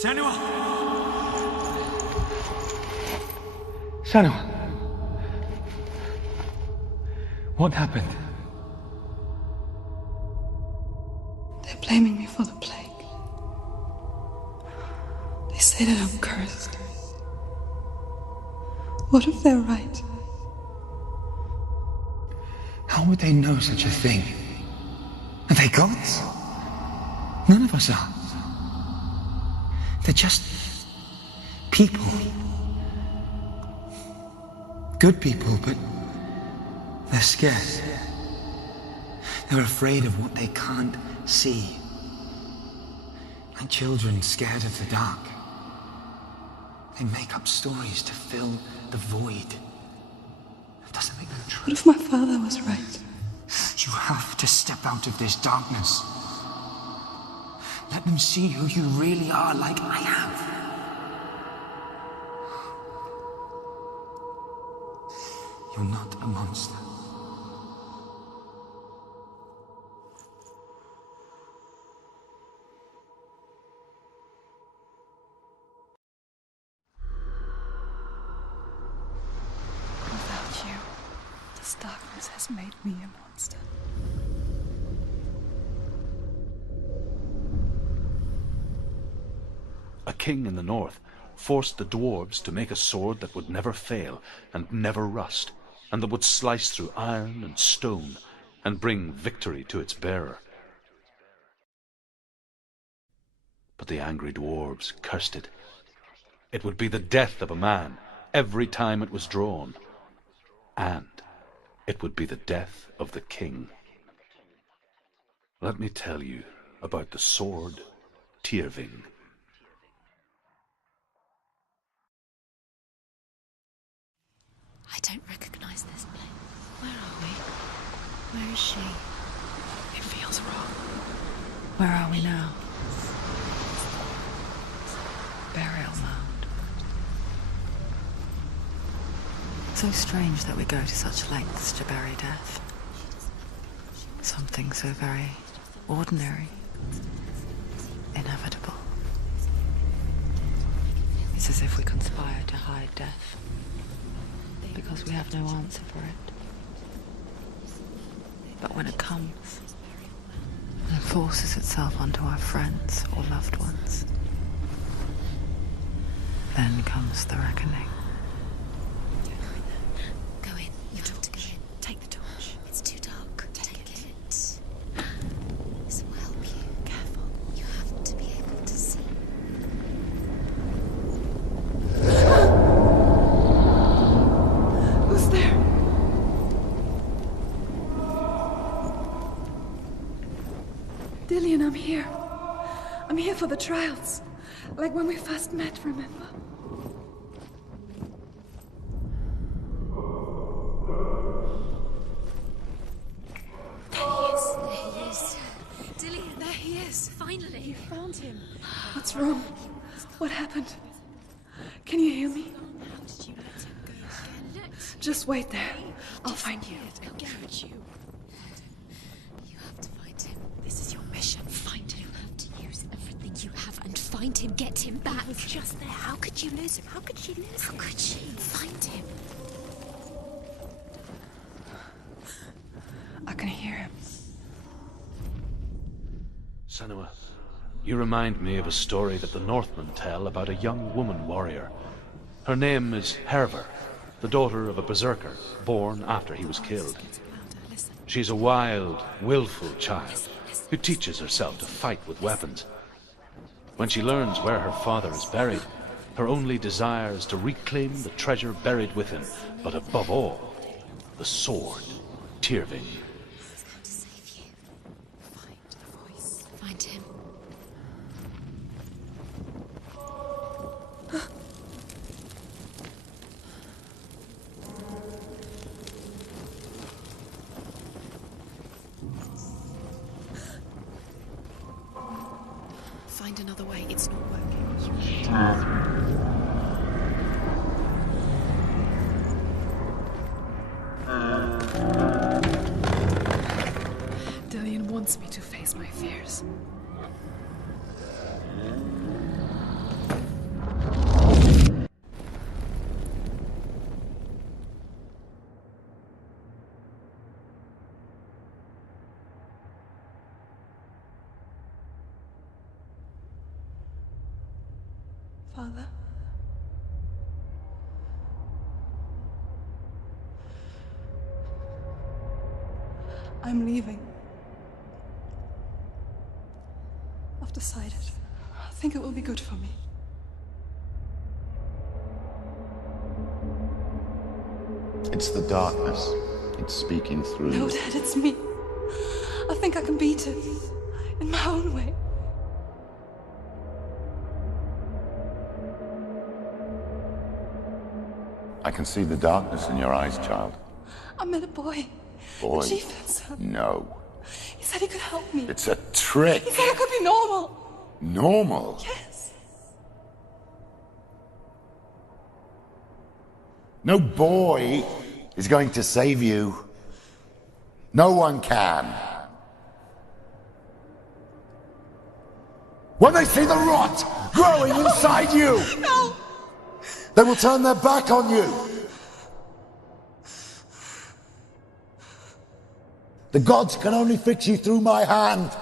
Senua! Senua! What happened? They're blaming me for the plague. They say that I'm cursed. What if they're right? How would they know such a thing? Are they gods? None of us are. They're just people. Good people, but they're scared. They're afraid of what they can't see. Like children scared of the dark. They make up stories to fill the void. It doesn't make them true. What if my father was right? You have to step out of this darkness. Let them see who you really are, like I have. You're not a monster. Without you, this darkness has made me a monster. A king in the north forced the dwarves to make a sword that would never fail and never rust, and that would slice through iron and stone and bring victory to its bearer. But the angry dwarves cursed it. It would be the death of a man every time it was drawn, and it would be the death of the king. Let me tell you about the sword Tyrving. I don't recognize this place. Where are we? Where is she? It feels wrong. Where are we now? Burial mound. So strange that we go to such lengths to bury death. Something so very ordinary, inevitable. It's as if we conspire to hide death, because we have no answer for it. But when it comes, and forces itself onto our friends or loved ones, then comes the reckoning. Go in. You have to go in. Take the torch. It's too dark. Take it. This will help you. Careful. You have to be able to see. Who's there? Dillian, I'm here. I'm here for the trials. Like when we first met, remember? There he is. Dillian, there he is. Finally. You found him. What's wrong? What happened? Can you hear me? How did you let him go again? Just wait there. I'll find you. I'll get you. You have to find him. This is your mission. Find him. You have to use everything you have and find him. Get him back. He was just there. How could you lose him? How could she lose him? How could she? Find him. I can hear him. Senua, you remind me of a story that the Northmen tell about a young woman warrior. Her name is Herver, the daughter of a berserker born after he was killed. She's a wild, willful child who teaches herself to fight with weapons. When she learns where her father is buried, her only desire is to reclaim the treasure buried with him, but above all, the sword, Tyrving. He's come to save you. Find the voice. Find him. Find another way. It's not working. Dillian wants me to face my fears. Father? I'm leaving. I've decided. I think it will be good for me. It's the darkness. It's speaking through No, you. Dad, it's me. I think I can beat it. In my own way. I can see the darkness in your eyes, child. I met a boy. Boy. The chieftain's son. No. He said he could help me. It's a trick. He said I could be normal. Normal? Yes. No boy is going to save you. No one can. When they see the rot growing inside you, No! they will turn their back on you. The gods can only fix you through my hand.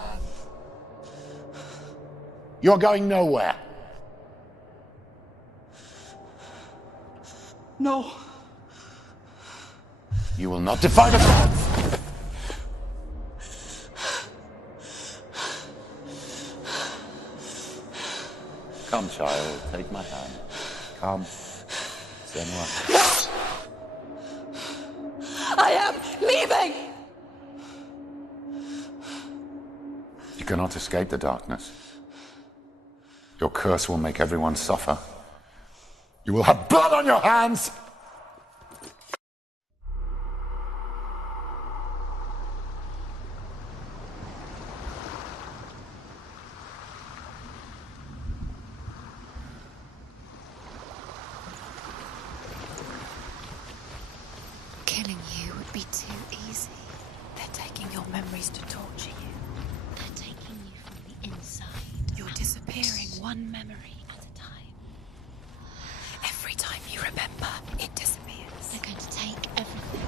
You're going nowhere. No. You will not defy the gods! Come, child, take my hand. Come. Senua. I am leaving! You cannot escape the darkness. Your curse will make everyone suffer. You will have blood on your hands! Killing you would be too easy. They're taking your memories to torture you. They're taking you from the inside. You're disappearing one memory at a time. Every time you remember, it disappears. They're going to take everything.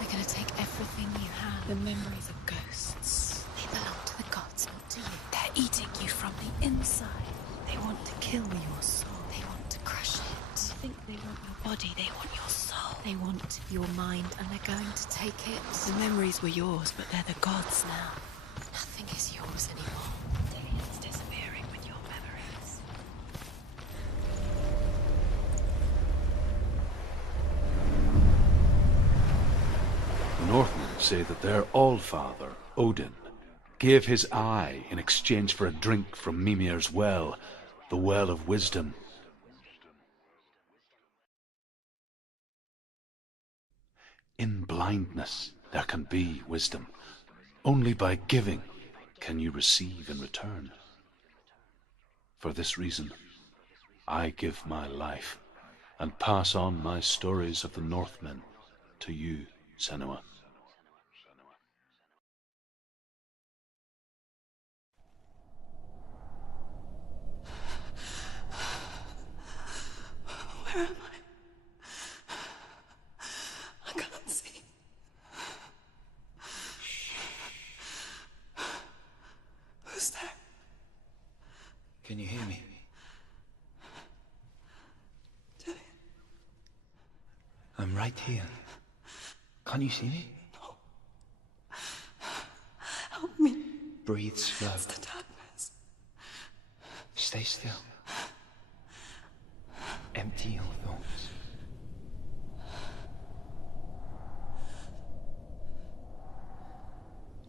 They're going to take everything you have. The memories of ghosts. They belong to the gods, not to you. They're eating you from the inside. They want to kill your soul. They want to crush it. You think they want your body, they want your soul. They want your mind, and they're going to take it. The memories were yours, but they're the gods now. Nothing is yours anymore. Dillion's disappearing with your memories. The Northmen say that their Allfather, Odin, gave his eye in exchange for a drink from Mimir's well, the Well of Wisdom. In blindness there can be wisdom. Only by giving can you receive in return. For this reason, I give my life and pass on my stories of the Northmen to you, Senua. Where am I? I can't see. Who's there? Can you hear me? Dillion. I'm right here. Can't you see me? No. Help me. Breathe slow. It's the darkness. Stay still. Empty your thoughts.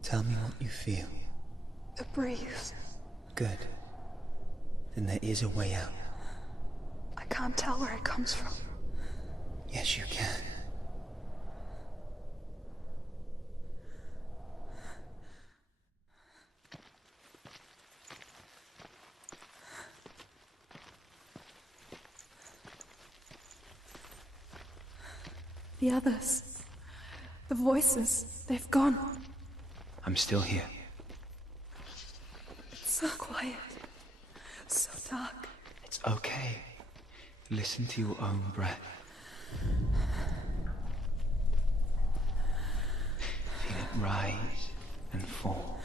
Tell me what you feel. The breeze. Good. Then there is a way out. I can't tell where it comes from. Yes, you can. The others. The voices. They've gone. I'm still here. It's so quiet. So dark. It's okay. Listen to your own breath. Feel it rise and fall.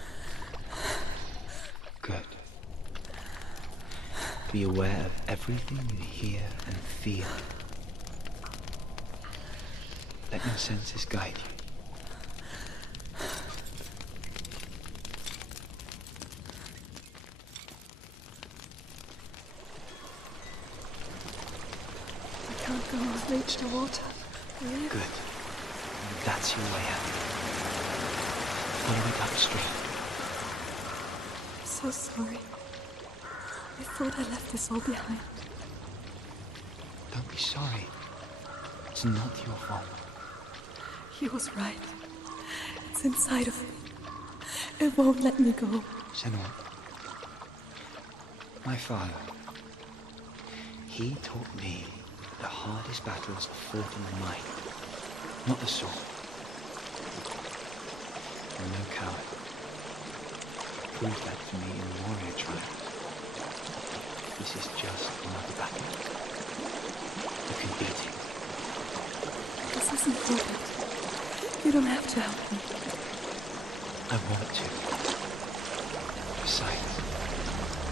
Good. Be aware of everything you hear and feel. Let your senses guide you. I can't go and reach the water. Really? Good. That's your way out. Follow it upstream. I'm so sorry. I thought I left this all behind. Don't be sorry. It's not your fault. He was right. It's inside of me. It won't let me go. Senua, My father, he taught me the hardest battles are fought in the mind, not the sword. I'm no coward. He proved that for me in the warrior trial. This is just another battle. You can beat him. This isn't Robert. You don't have to help me. I want to. Besides,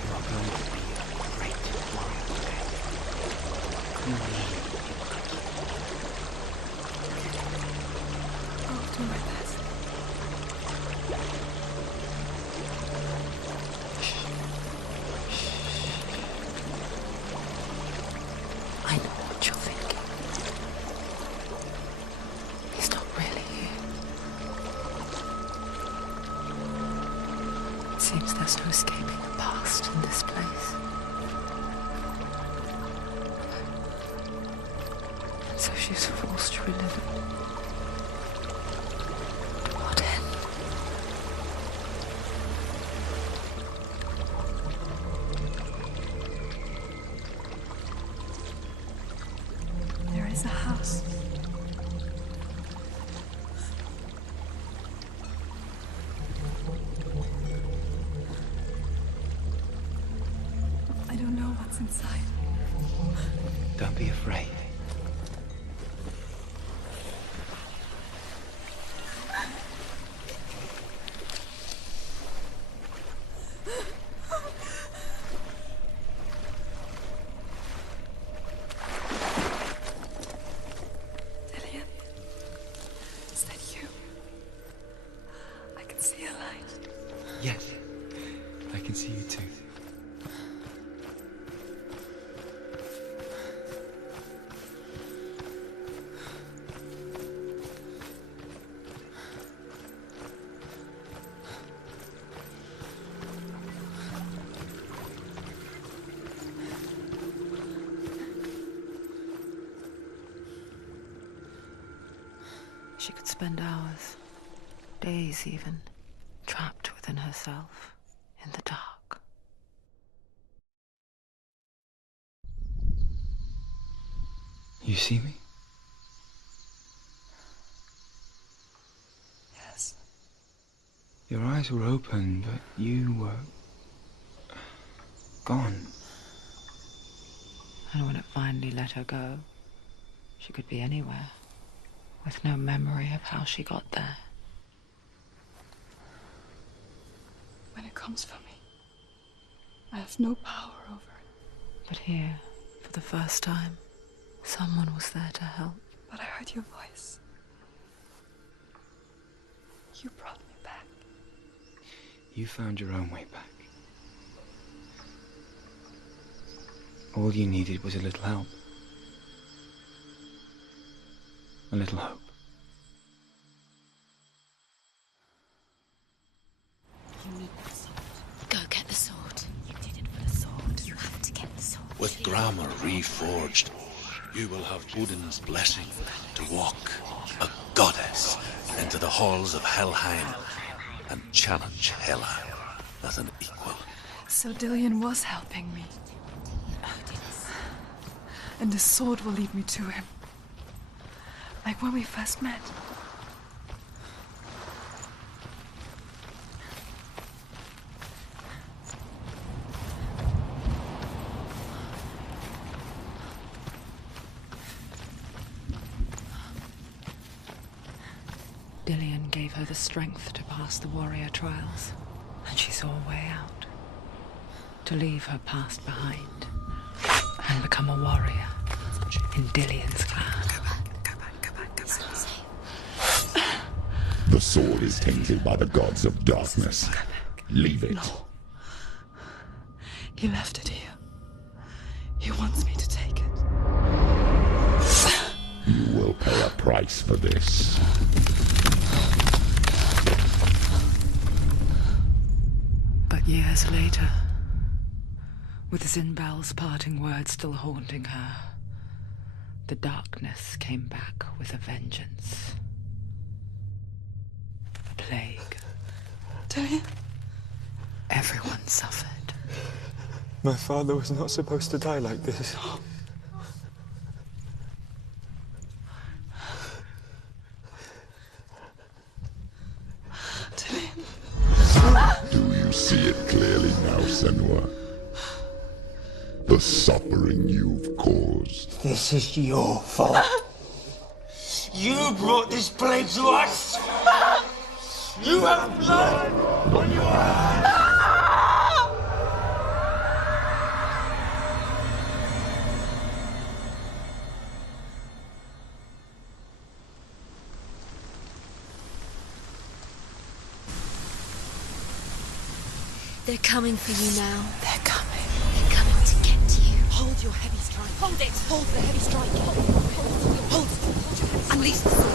you are going to be a great warrior today. You need people like you. I'll do my best. I know what you're thinking. He's not really here. It seems there's no escaping the past in this place. And so she's forced to relive it. What end? There is a house. I don't know what's inside. Don't be afraid. Dillian, is that you? I can see a light. Yes, I can see you too. She could spend hours, days even, trapped within herself, in the dark. You see me? Yes. Your eyes were open, but you were gone. And when it finally let her go, she could be anywhere, with no memory of how she got there. When it comes for me, I have no power over it. But here, for the first time, someone was there to help. But I heard your voice. You brought me back. You found your own way back. All you needed was a little help. A little hope. You need the sword. Go get the sword. You did it for the sword. You have to get the sword. With grammar reforged, you will have Odin's blessing to walk, a goddess, into the halls of Helheim and challenge Hela as an equal. So Dillian was helping me. And the sword will lead me to him. Like when we first met. Dillian gave her the strength to pass the warrior trials, and she saw a way out. To leave her past behind and become a warrior in Dillian's clan. The sword is tainted by the gods of darkness. Leave it. No. He left it here. He wants me to take it. You will pay a price for this. But years later, with Zinbal's parting words still haunting her, the darkness came back with a vengeance. A plague. Dillian? Everyone suffered. My father was not supposed to die like this. Do you see it clearly now, Senua? The suffering you've caused. This is your fault. You brought this plague to us! You have blood on your hands! They're coming for you now. They're coming. They're coming to get you. Hold your heavy strike. Hold it! Hold the heavy strike. Hold it. Unleash the sword.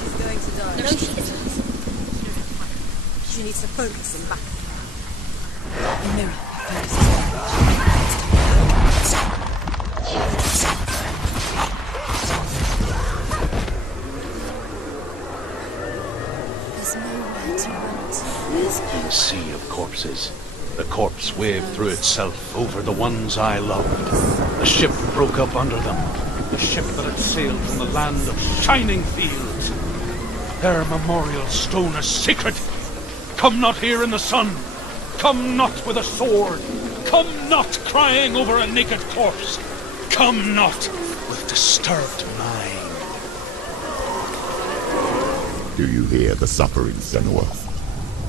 She's going to die. No, she isn't. She needs to focus and back. The mirror prefers There's nowhere to run to. Sea of corpses. The corpse waved through itself over the ones I loved. The ship broke up under them. The ship that had sailed from the land of shining fields. Their memorial stone is sacred. Come not here in the sun. Come not with a sword. Come not crying over a naked corpse. Come not with disturbed mind. Do you hear the suffering, Senua?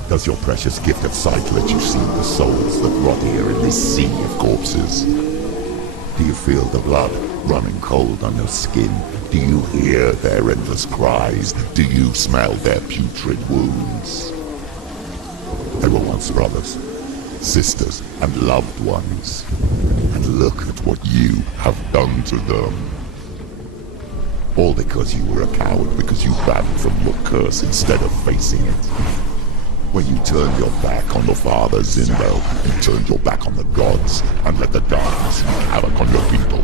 Does your precious gift of sight let you see the souls that rot here in this sea of corpses? Do you feel the blood running cold on your skin? Do you hear their endless cries? Do you smell their putrid wounds? They were once brothers, sisters, and loved ones. And look at what you have done to them. All because you were a coward, because you ran from your curse instead of facing it. When you turned your back on the Father Zindel, you turned your back on the gods, and let the darkness wreak havoc on your people.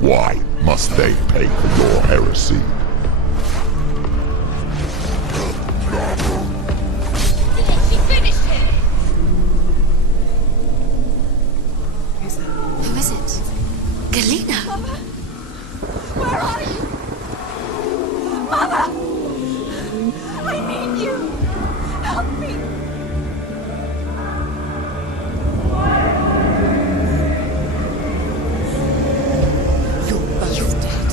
Why must they pay for your heresy? She finished him! Who is it? Galena? Mother? Where are you? Mother! I need you! Help me! You're both dead.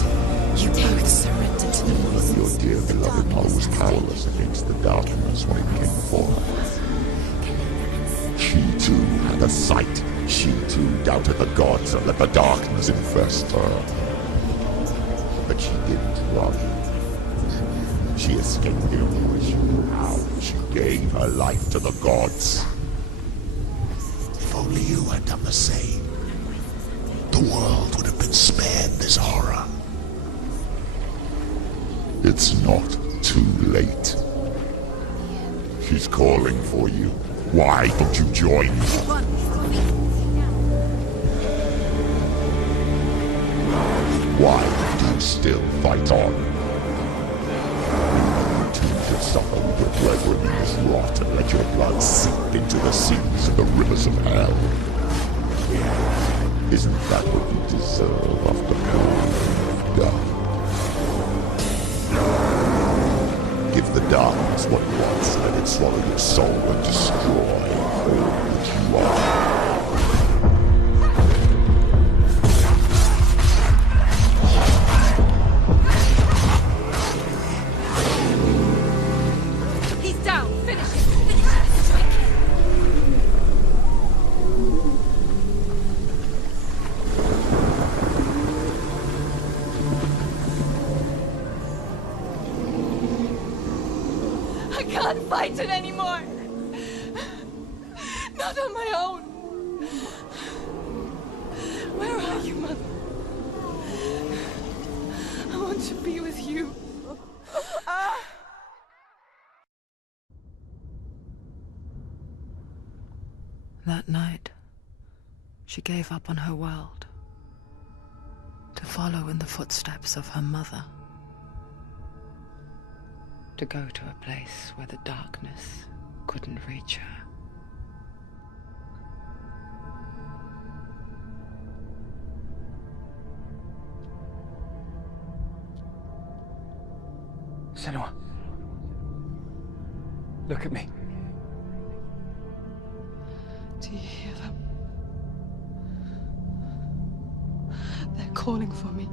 You both surrendered to the poison. Your dear beloved mother was powerless against the darkness when it came for her. She too had a sight. She too doubted the gods and let the darkness infest her. But she didn't run. She escaped the only way she knew how. She gave her life to the gods. If only you had done the same, the world would have been spared this horror. It's not too late. She's calling for you. Why don't you join her? Why do you still fight on? To suffer with your brethren in this rot and let your blood seep into the seas and the rivers of hell. Isn't that what you deserve after all you've done? Give the darkness what it wants, let it swallow your soul and destroy all that you are. I can't fight it anymore. Not on my own. Where are you, Mother? I want to be with you. That night, she gave up on her world to follow in the footsteps of her mother, to go to a place where the darkness couldn't reach her. Senua. Look at me. Do you hear them? They're calling for me.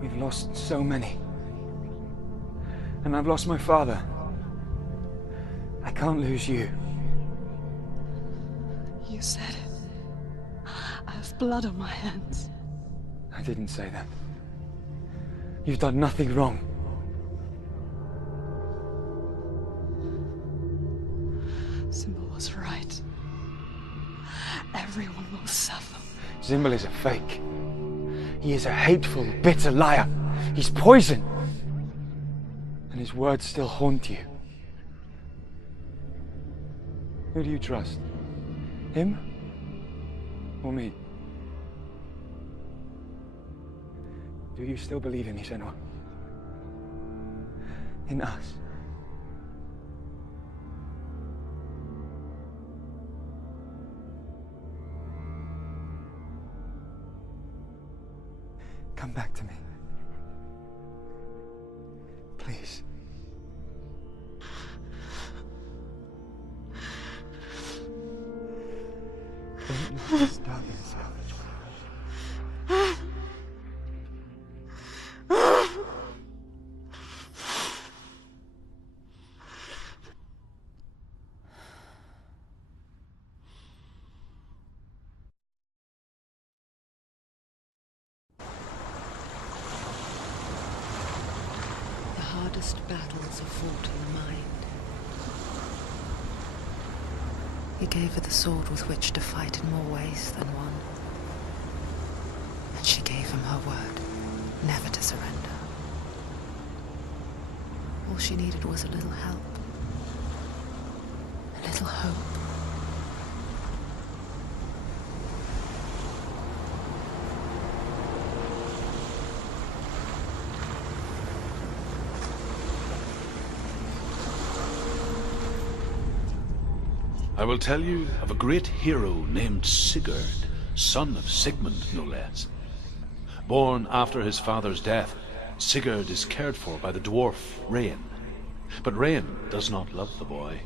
We've lost so many. And I've lost my father. I can't lose you. You said it. I have blood on my hands. I didn't say that. You've done nothing wrong. Symbol was right. Everyone will suffer. Symbol is a fake. He is a hateful, bitter liar. He's poison. And his words still haunt you. Who do you trust? Him? Or me? Do you still believe in me, Senua? In us? Come back to me. Please. Don't let this darkness come. The hardest battles are fought in the mind. He gave her the sword with which to fight in more ways than one. And she gave him her word, never to surrender. All she needed was a little help. A little hope. I will tell you of a great hero named Sigurd, son of Sigmund, no less. Born after his father's death, Sigurd is cared for by the dwarf Rain. But Rain does not love the boy.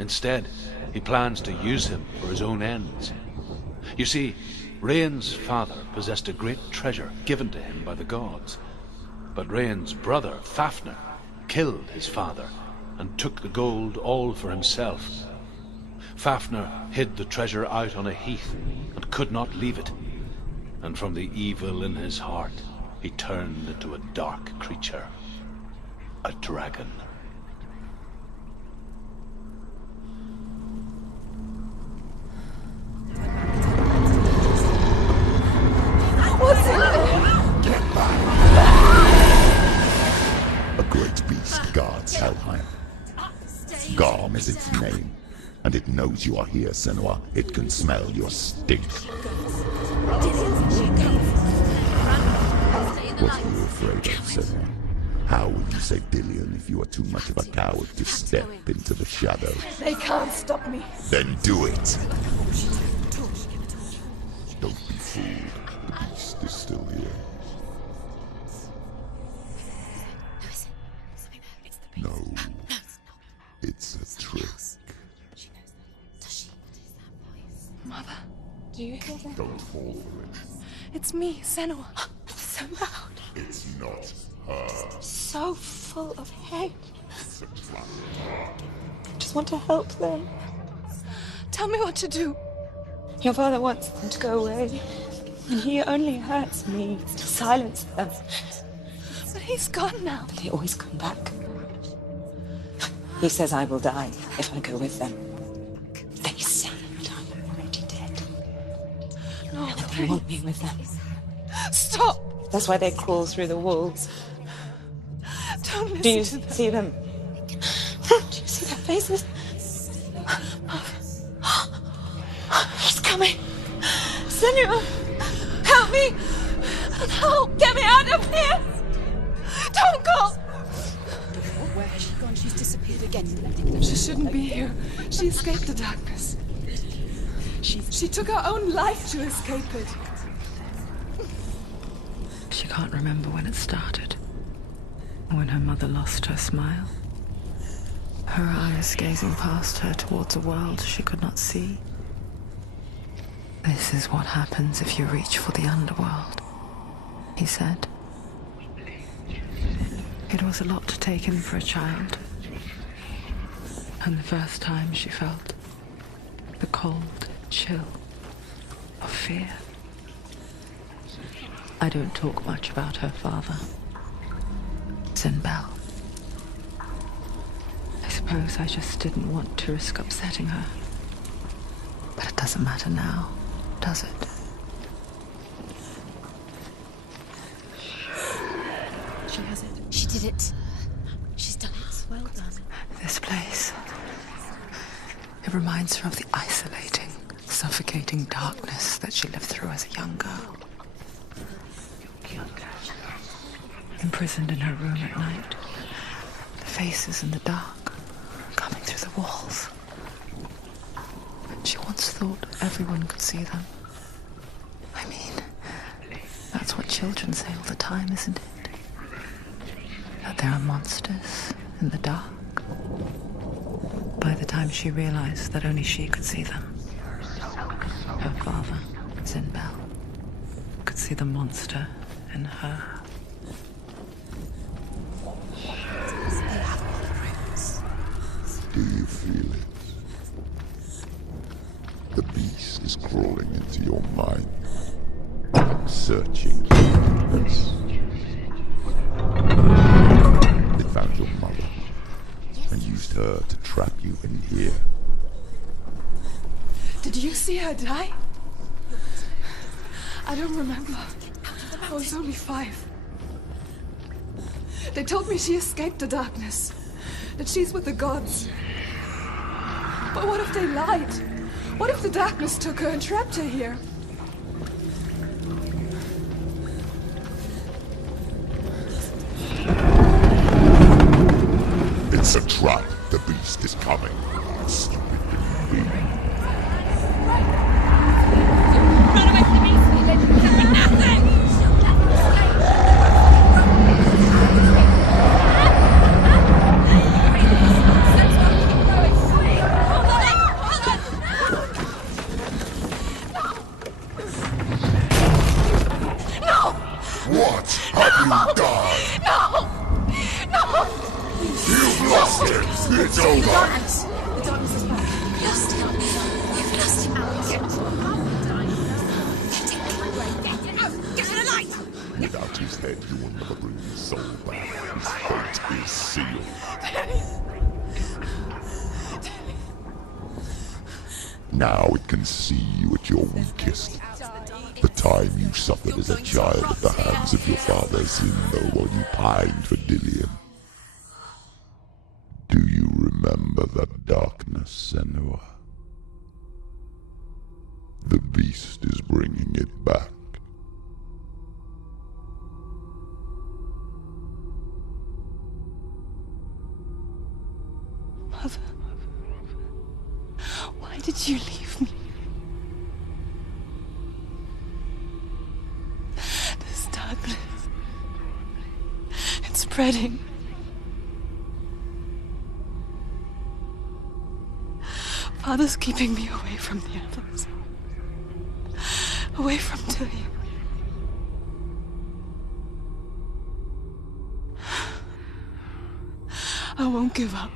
Instead, he plans to use him for his own ends. You see, Rain's father possessed a great treasure given to him by the gods. But Rain's brother, Fafnir, killed his father and took the gold all for himself. Fafnir hid the treasure out on a heath and could not leave it. And from the evil in his heart, he turned into a dark creature. A dragon. What's in there? Get back. A great beast guards Helheim. Garm is its name. And it knows you are here, Senua. It can smell your stink. What are you afraid of, Senua? How would you save Dillion if you are too much of a coward to step into the shadow? They can't stop me. Then do it! Don't be fooled. The beast is still here. No. It's a trick. Mother, do you hear that? Don't fall for it. It's me, Senua. So loud. It's not her. So full of hate. It's a trap. I just want to help them. Tell me what to do. Your father wants them to go away. And he only hurts me to silence them. But he's gone now. But they always come back. He says I will die if I go with them. They say that I'm already dead. No, And they want me with them. Stop! That's why they crawl through the walls. Don't listen Do you to them. see them? Do you see their faces? He's coming. Senua, help me. No, get me out of here. Don't go. Where has she gone? She's disappeared again. She shouldn't be here. She escaped the darkness. She took her own life to escape it. She can't remember when it started. When her mother lost her smile, her eyes gazing past her towards a world she could not see. This is what happens if you reach for the underworld, he said. It was a lot to take in for a child, and the first time she felt the cold chill of fear. I don't talk much about her father, Sinbel. I suppose I just didn't want to risk upsetting her. But it doesn't matter now, does it? She has it. She did it. She's done it. Well done. This place. It reminds her of the isolating, suffocating darkness that she lived through as a young girl. Imprisoned in her room at night. The faces in the dark, coming through the walls. She once thought everyone could see them. I mean, that's what children say all the time, isn't it? That there are monsters in the dark. By the time she realized that only she could see them, her father, Sinbel, could see the monster in her. Do you feel it? The beast is crawling into your mind, searching for weakness. They found your mother and used her to trap you in here. Did you see her die? I don't remember. I was only 5. They told me she escaped the darkness, that she's with the gods. But what if they lied? What if the darkness took her and trapped her here? It's a trap. The beast is coming. Stupid human being. Run away from the beast! Let him come with nothing! What have you done? No! No! You've lost it! It's over! The darkness is back. Lost him. You've lost him, Alex. Get to the light! Without his head, you will never bring his soul back. His fate is sealed. Now it can see you at your weakest. The time you suffered as a child at the hands of your father Sinbel while you pined for Dillion. Do you remember that darkness, Senua? The beast is bringing it back. Mother, why did you leave me? This darkness, it's spreading. Father's keeping me away from the others. Away from Dillion. I won't give up.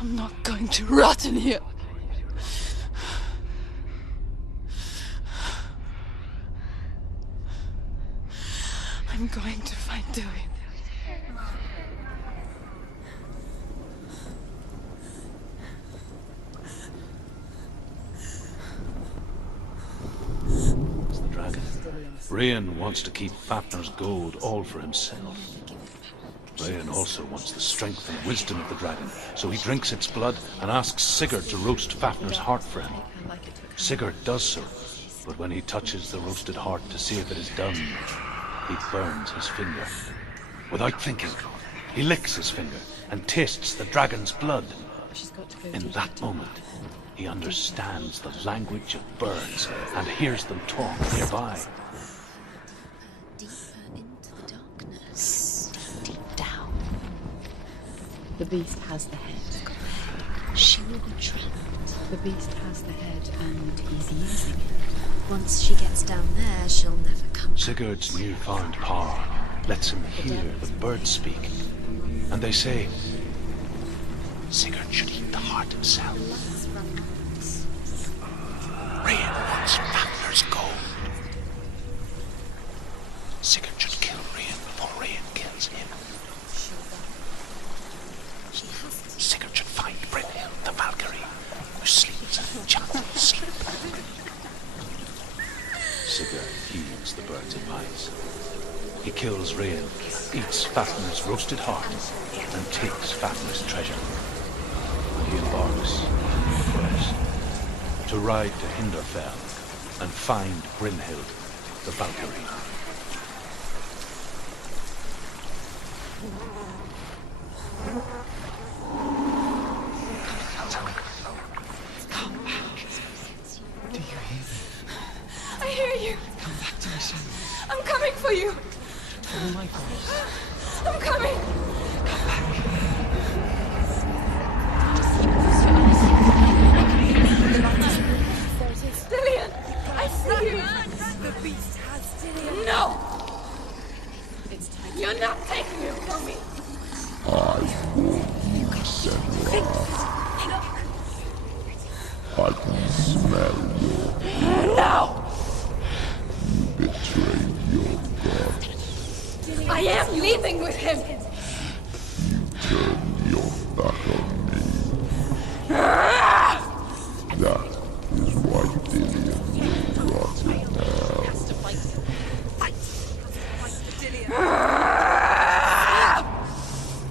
I'm not going to rot in here. I'm going to find Dillion. Rayan wants to keep Fafnir's gold all for himself. Rayan also wants the strength and wisdom of the dragon, so he drinks its blood and asks Sigurd to roast Fafnir's heart for him. Sigurd does so, but when he touches the roasted heart to see if it is done, he burns his finger. Without thinking, he licks his finger and tastes the dragon's blood. In that moment, he understands the language of birds and hears them talk nearby. The beast has the head. She will be trapped. The beast has the head and he's using it. Once she gets down there, she'll never come back. Sigurd's newfound power lets him hear the birds speak. And they say, Sigurd should eat the heart himself. Rain wants Fafnir's gold. Sigurd should kill Rain before Rain kills him. Sigurd should find Brynhild, the Valkyrie, who sleeps an enchanted sleep. Sigurd heeds the bird's advice. He kills Rain, eats Fafnir's roasted heart, and takes Fafnir's treasure. And he embarks on a quest to ride to Hinderfell and find Brynhild, the Valkyrie. Come back. Do you hear me? I hear you. Come back to me, Senua. I'm coming for you. Follow my voice. I'm coming. Come back. Dillian, I see you. The beast has Dillian. No. You're not taking it from me. I warn you, Senua. I can smell your... No. You betrayed your god. I am leaving with him. You turned your back on me. That is why Dillian will rot it now.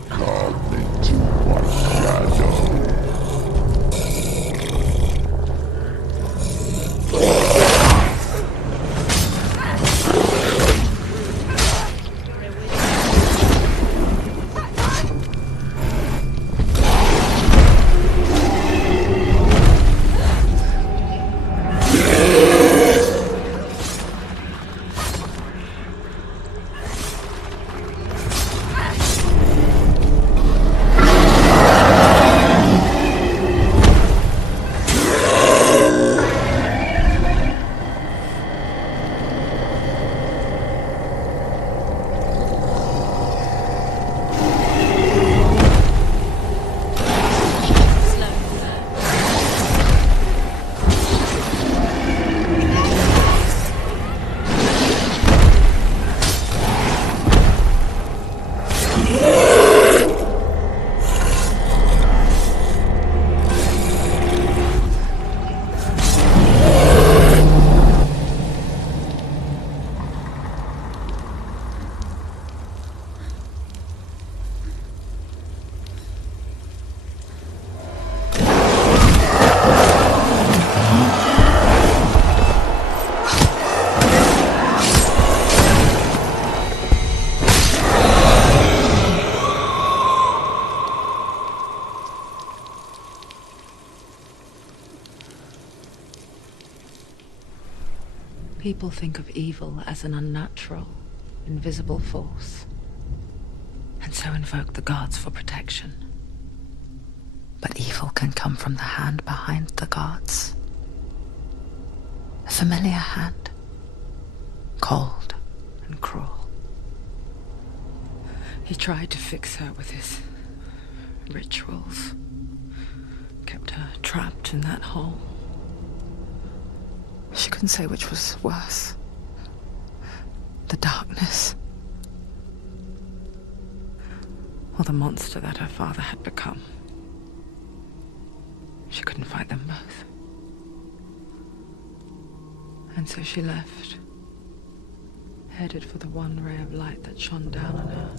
Come into my shadow. People think of evil as an unnatural, invisible force, and so invoke the gods for protection. But evil can come from the hand behind the gods. A familiar hand, cold and cruel. He tried to fix her with his rituals, kept her trapped in that hole. She couldn't say which was worse. The darkness, or the monster that her father had become. She couldn't fight them both. And so she left, headed for the one ray of light that shone down on her.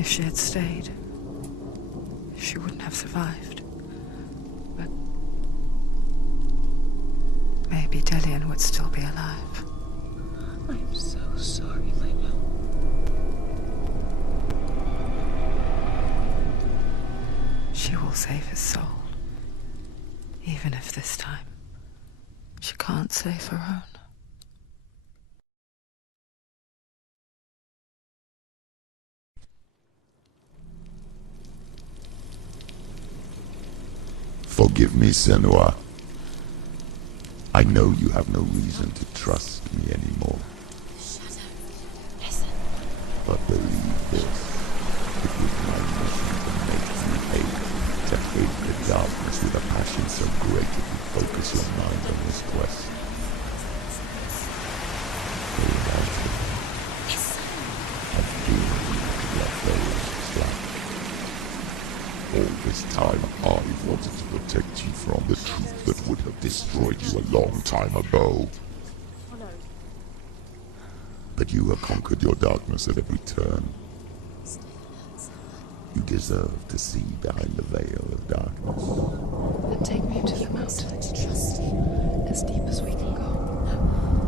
If she had stayed, she wouldn't have survived. But maybe Dillian would still be alive. I'm so sorry, my love. She will save his soul. Even if this time she can't save her own. Forgive me, Senua. I know you have no reason to trust me anymore. Listen. But believe this, it was my mission to make you hate, to hate the darkness with a passion so great it would focus your mind on this quest. I've been to let those slack. All this time I've wanted to protect you from the truth that would have destroyed you a long time ago. But you have conquered your darkness at every turn. You deserve to see behind the veil of darkness. Then take me to the mountain. As deep as we can go.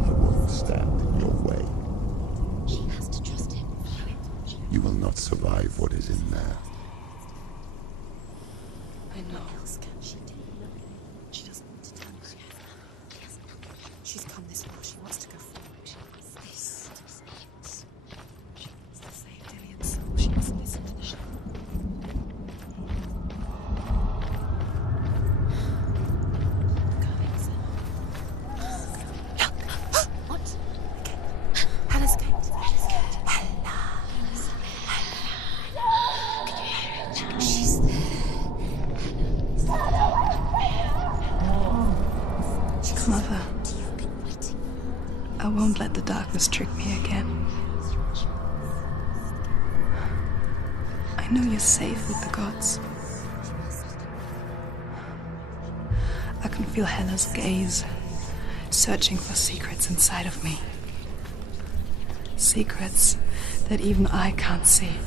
I won't stand in your way. She has to trust him. You will not survive what is in there. I know. She doesn't want to tell me she has nothing. She has nothing. She's come this far. She wants to go forward. She wants this. She wants to save Dillian's soul. She must listen to the show. What? Hannah's escaped. Hannah. Can you hear it? She's there. Mother, I won't let the darkness trick me again. I know you're safe with the gods. I can feel Hela's gaze, searching for secrets inside of me. Secrets that even I can't see.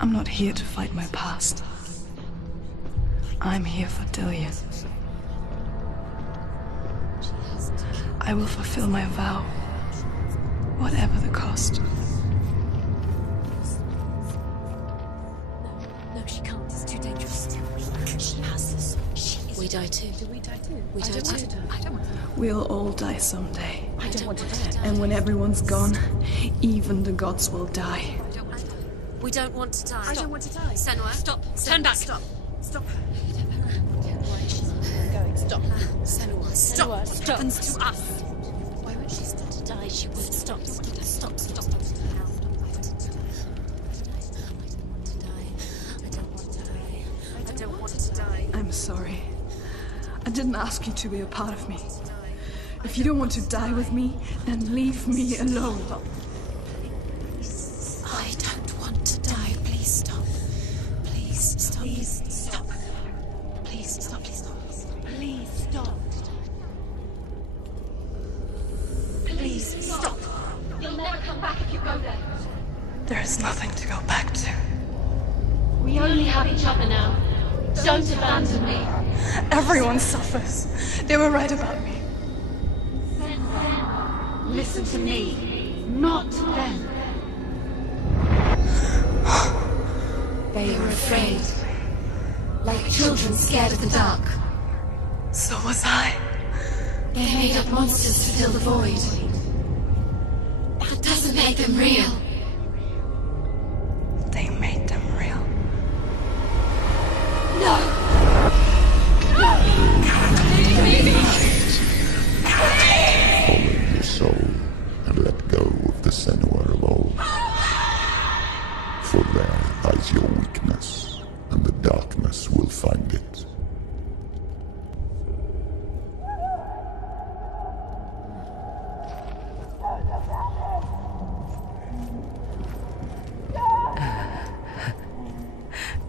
I'm not here to fight my past. I'm here for Dillian. I will fulfill my vow, whatever the cost. No, she can't. It's too dangerous. She has this. We die too. Do we die too? We die too. I don't want to die. We'll all die someday. I don't want to die. And when everyone's gone, even the gods will die. We don't want to die. I don't want to die. Senua, stop. Turn back. Stop. Stop her. Going. Stop. Senua, stop. What happens to us? Why would she stop to die? She won't stop. Stop. Stop. I don't want to die. I'm sorry. I didn't ask you to be a part of me. If you don't want to die with me, then leave me alone. I don't want to die. Please stop. Please stop. Please stop. Please stop. Please stop. Please stop. Please stop. You'll never come back if you go there. There is nothing to go back to. We only have each other now. Don't abandon me. Everyone suffers. They were right about me. Listen to me, not them. They were afraid. Like children scared of the dark. So was I. They made up monsters to fill the void. That doesn't make them real. They made them real. No! Follow your soul and let go of the Senua of old. For there lies your weakness, and the darkness will find it.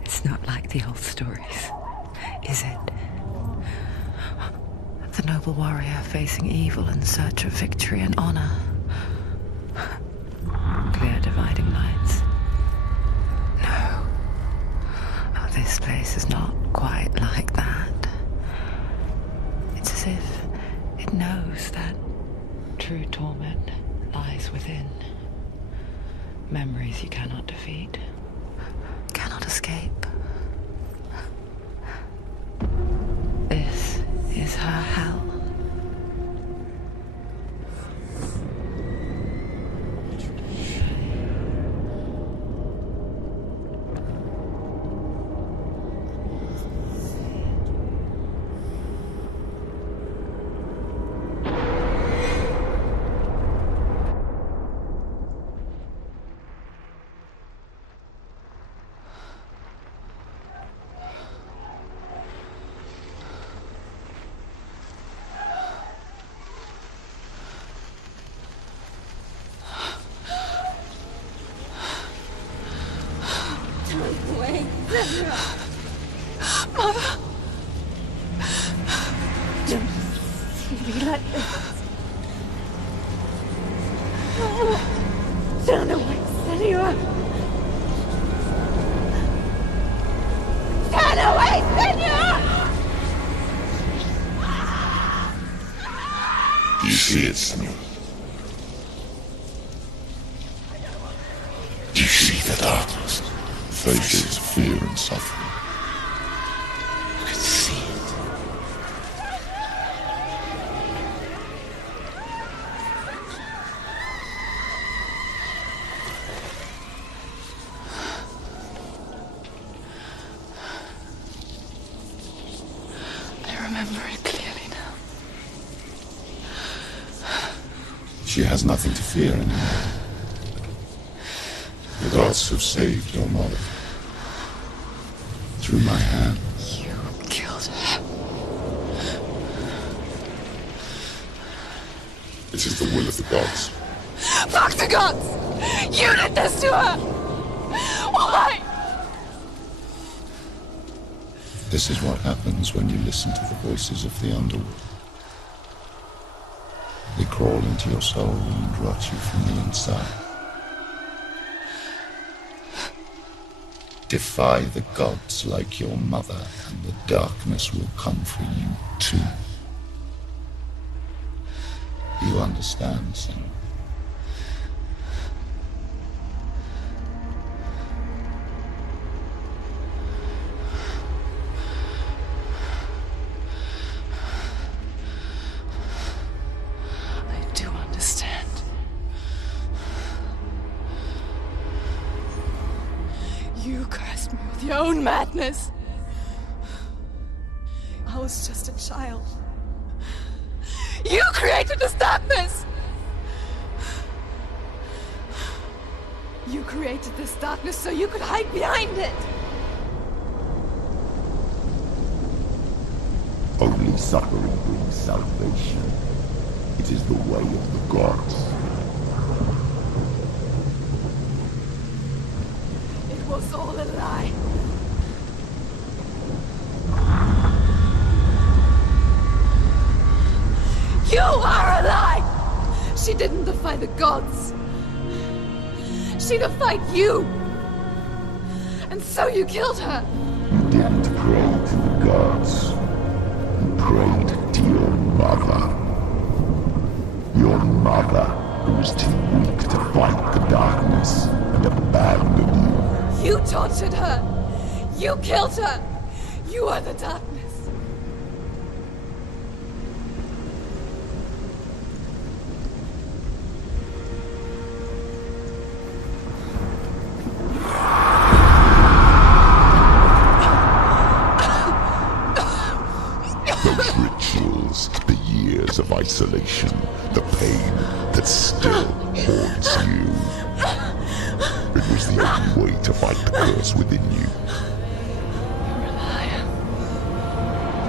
It's not like the old stories, is it? The noble warrior facing evil in search of victory and honor. Clear dividing lines. No. Oh, this place is not quite like that. It's as if it knows that true torment lies within. Memories you cannot defeat, cannot escape. This is her hell. Mother! Don't see me like this. Turn away, Senua! Turn away, Senua! Do you see it, Senua? Do you see the darkness? Faces of fear and suffering. You can see it. I remember it clearly now. She has nothing to fear anymore. The gods have saved your mother. Through my hand. You killed her. It is the will of the gods. Fuck the gods! You did this to her! Why? This is what happens when you listen to the voices of the underworld. They crawl into your soul and rot you from the inside. Defy the gods like your mother, and the darkness will come for you too. Do you understand, Senua? I do understand. You cursed me with your own madness. I was just a child. You created this darkness! You created this darkness so you could hide behind it! Only suffering brings salvation. It is the way of the gods. It was all a lie. You are a lie! She didn't defy the gods. She defied you. And so you killed her. You didn't pray to the gods. You prayed to your mother. Your mother, who was too weak to fight the darkness and abandoned you. You tortured her. You killed her. You are the darkness. Those rituals, the years of isolation, the pain that still haunts you. It was the only way to fight the curse within you. You're a liar.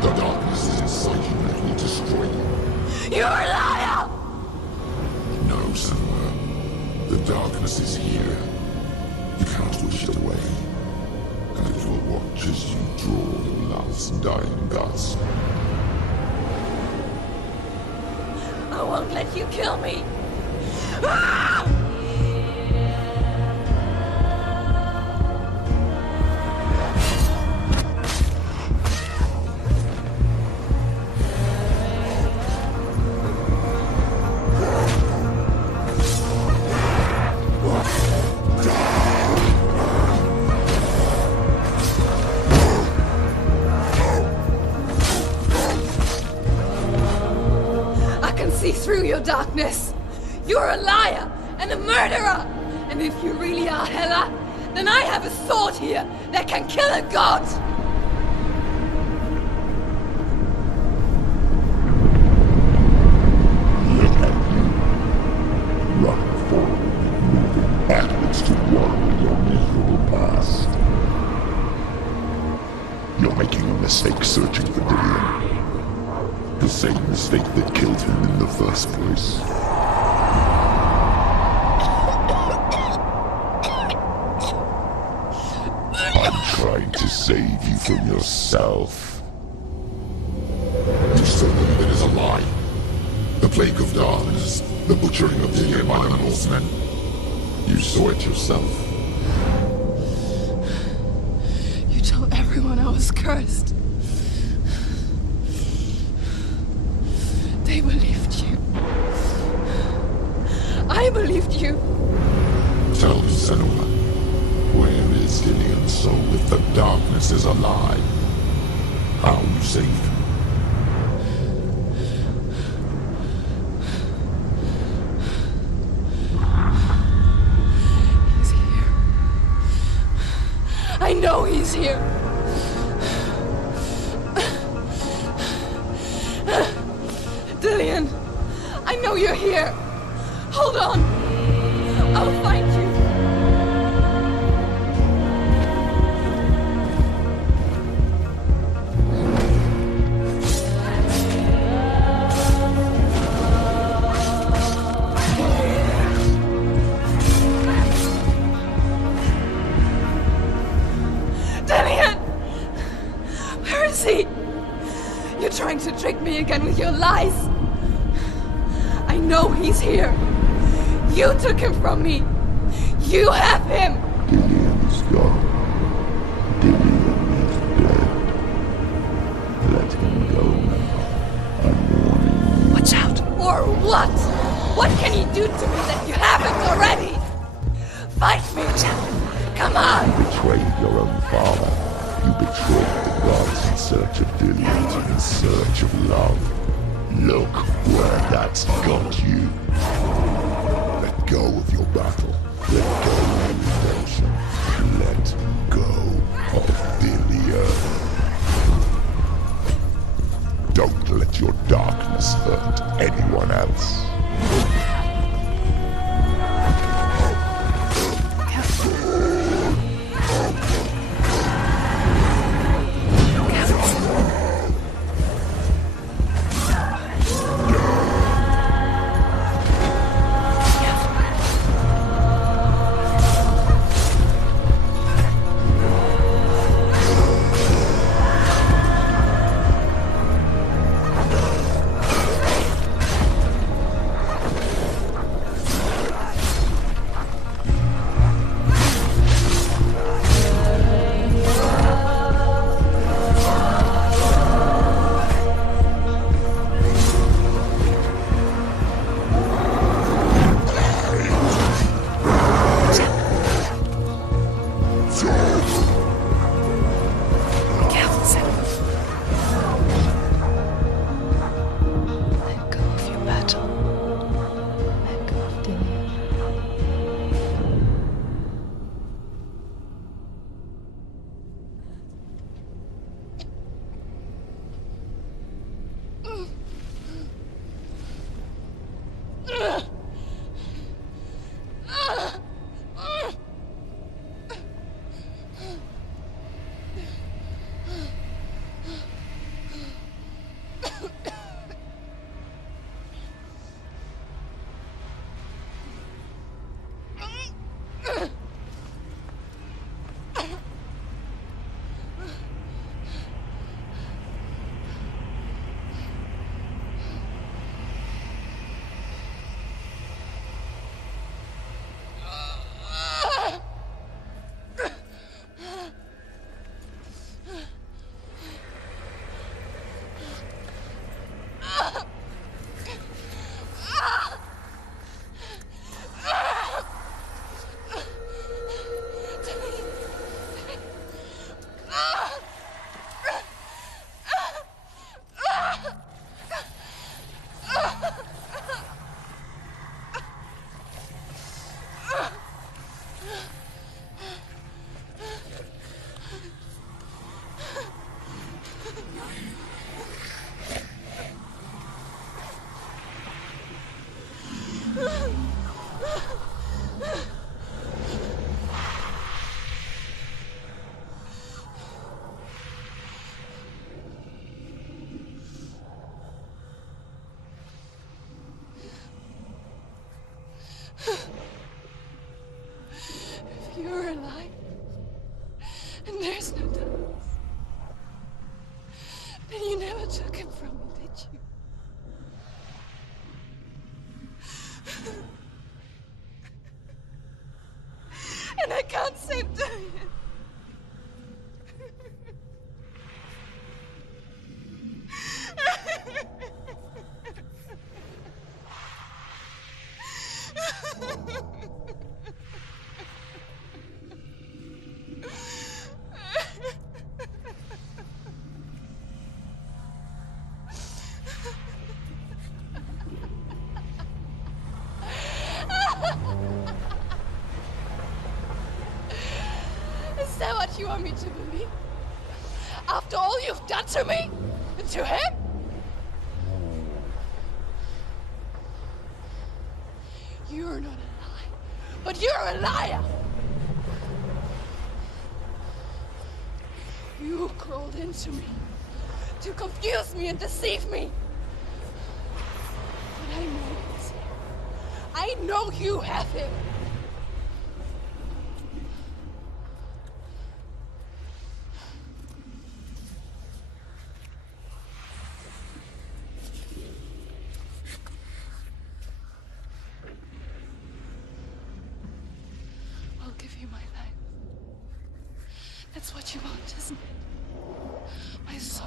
The darkness is inside you and it will destroy you. You're a liar! No, Senua. The darkness is here. You cannot wish it away. And it will watch as you draw your last dying gasp. I won't let you kill me! Ah! See through your darkness. You're a liar and a murderer. And if you really are Hela, then I have a sword here that can kill a god. Look at you. Run forward, moving backwards to warn your miserable past. You're making a mistake searching for Dillion. The same mistake that killed him in the first place. I'm trying to save you from yourself. You saw that it is a lie. The plague of darkness, the butchering of Dillion by the Northmen. You saw it yourself. You told everyone I was cursed. They believed you. I believed you. Tell me, Senua, where is Dillion's soul if the darkness is alive? How you saved him? He's here. I know he's here. Dillion, I know you're here. Hold on. I'll find you. Dillion! Where is he? You're trying to trick me again with your lies. I know he's here. You took him from me. You have him. Dillion is gone. Dillion is dead. Let him go now. I'm warning you. Watch out. Or what? What can he do to me that you haven't already? Fight me. Come on. You betrayed your own father. You betrayed the gods in search of Dillion, in search of love. Look where that's got you. Let go of your battle. Let go of redemption. Let go of Dillion. Don't let your darkness hurt anyone else. If you're alive, and there's no doubt. never took him from me, did you? And I can't save doing it. Is that what you want me to believe? After all you've done to me? And to him? You're not a liar, but you're a liar! You crawled into me to confuse me and deceive me. But I know it's him. I know you have him. I'll give you my life. That's what you want, isn't it? My soul.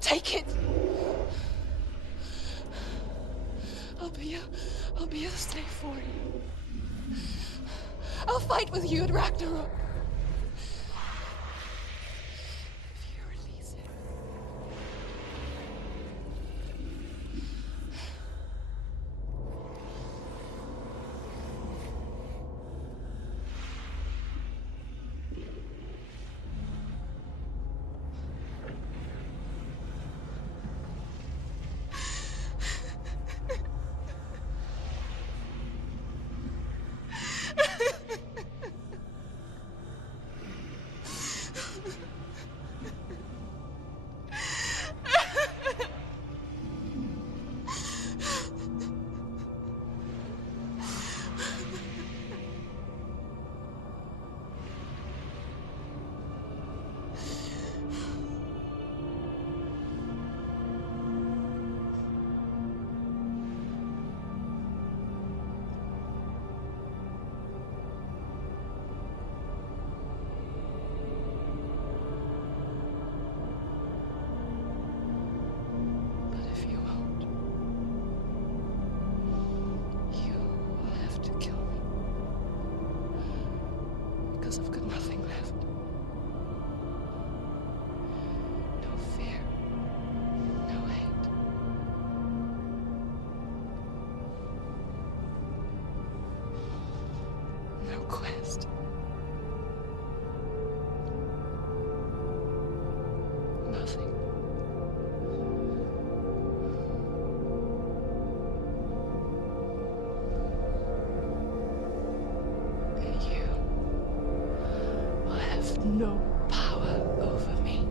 Take it. I'll be a slave for you. I'll fight with you at Ragnarok. If you release him. Because I've got nothing left. No fear. No hate. No quest. Nothing. And you will have no power over me.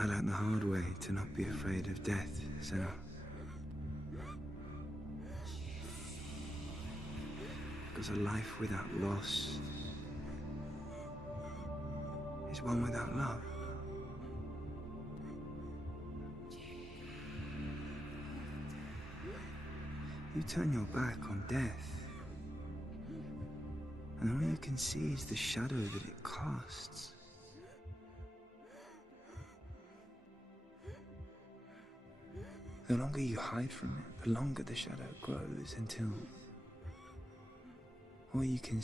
I learned the hard way to not be afraid of death, Senua. Because a life without loss is one without love. You turn your back on death, and all you can see is the shadow that it casts. The longer you hide from it, the longer the shadow grows until all you can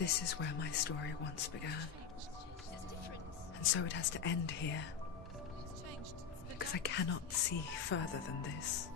This is where my story once began. And so it has to end here. Because I cannot see further than this.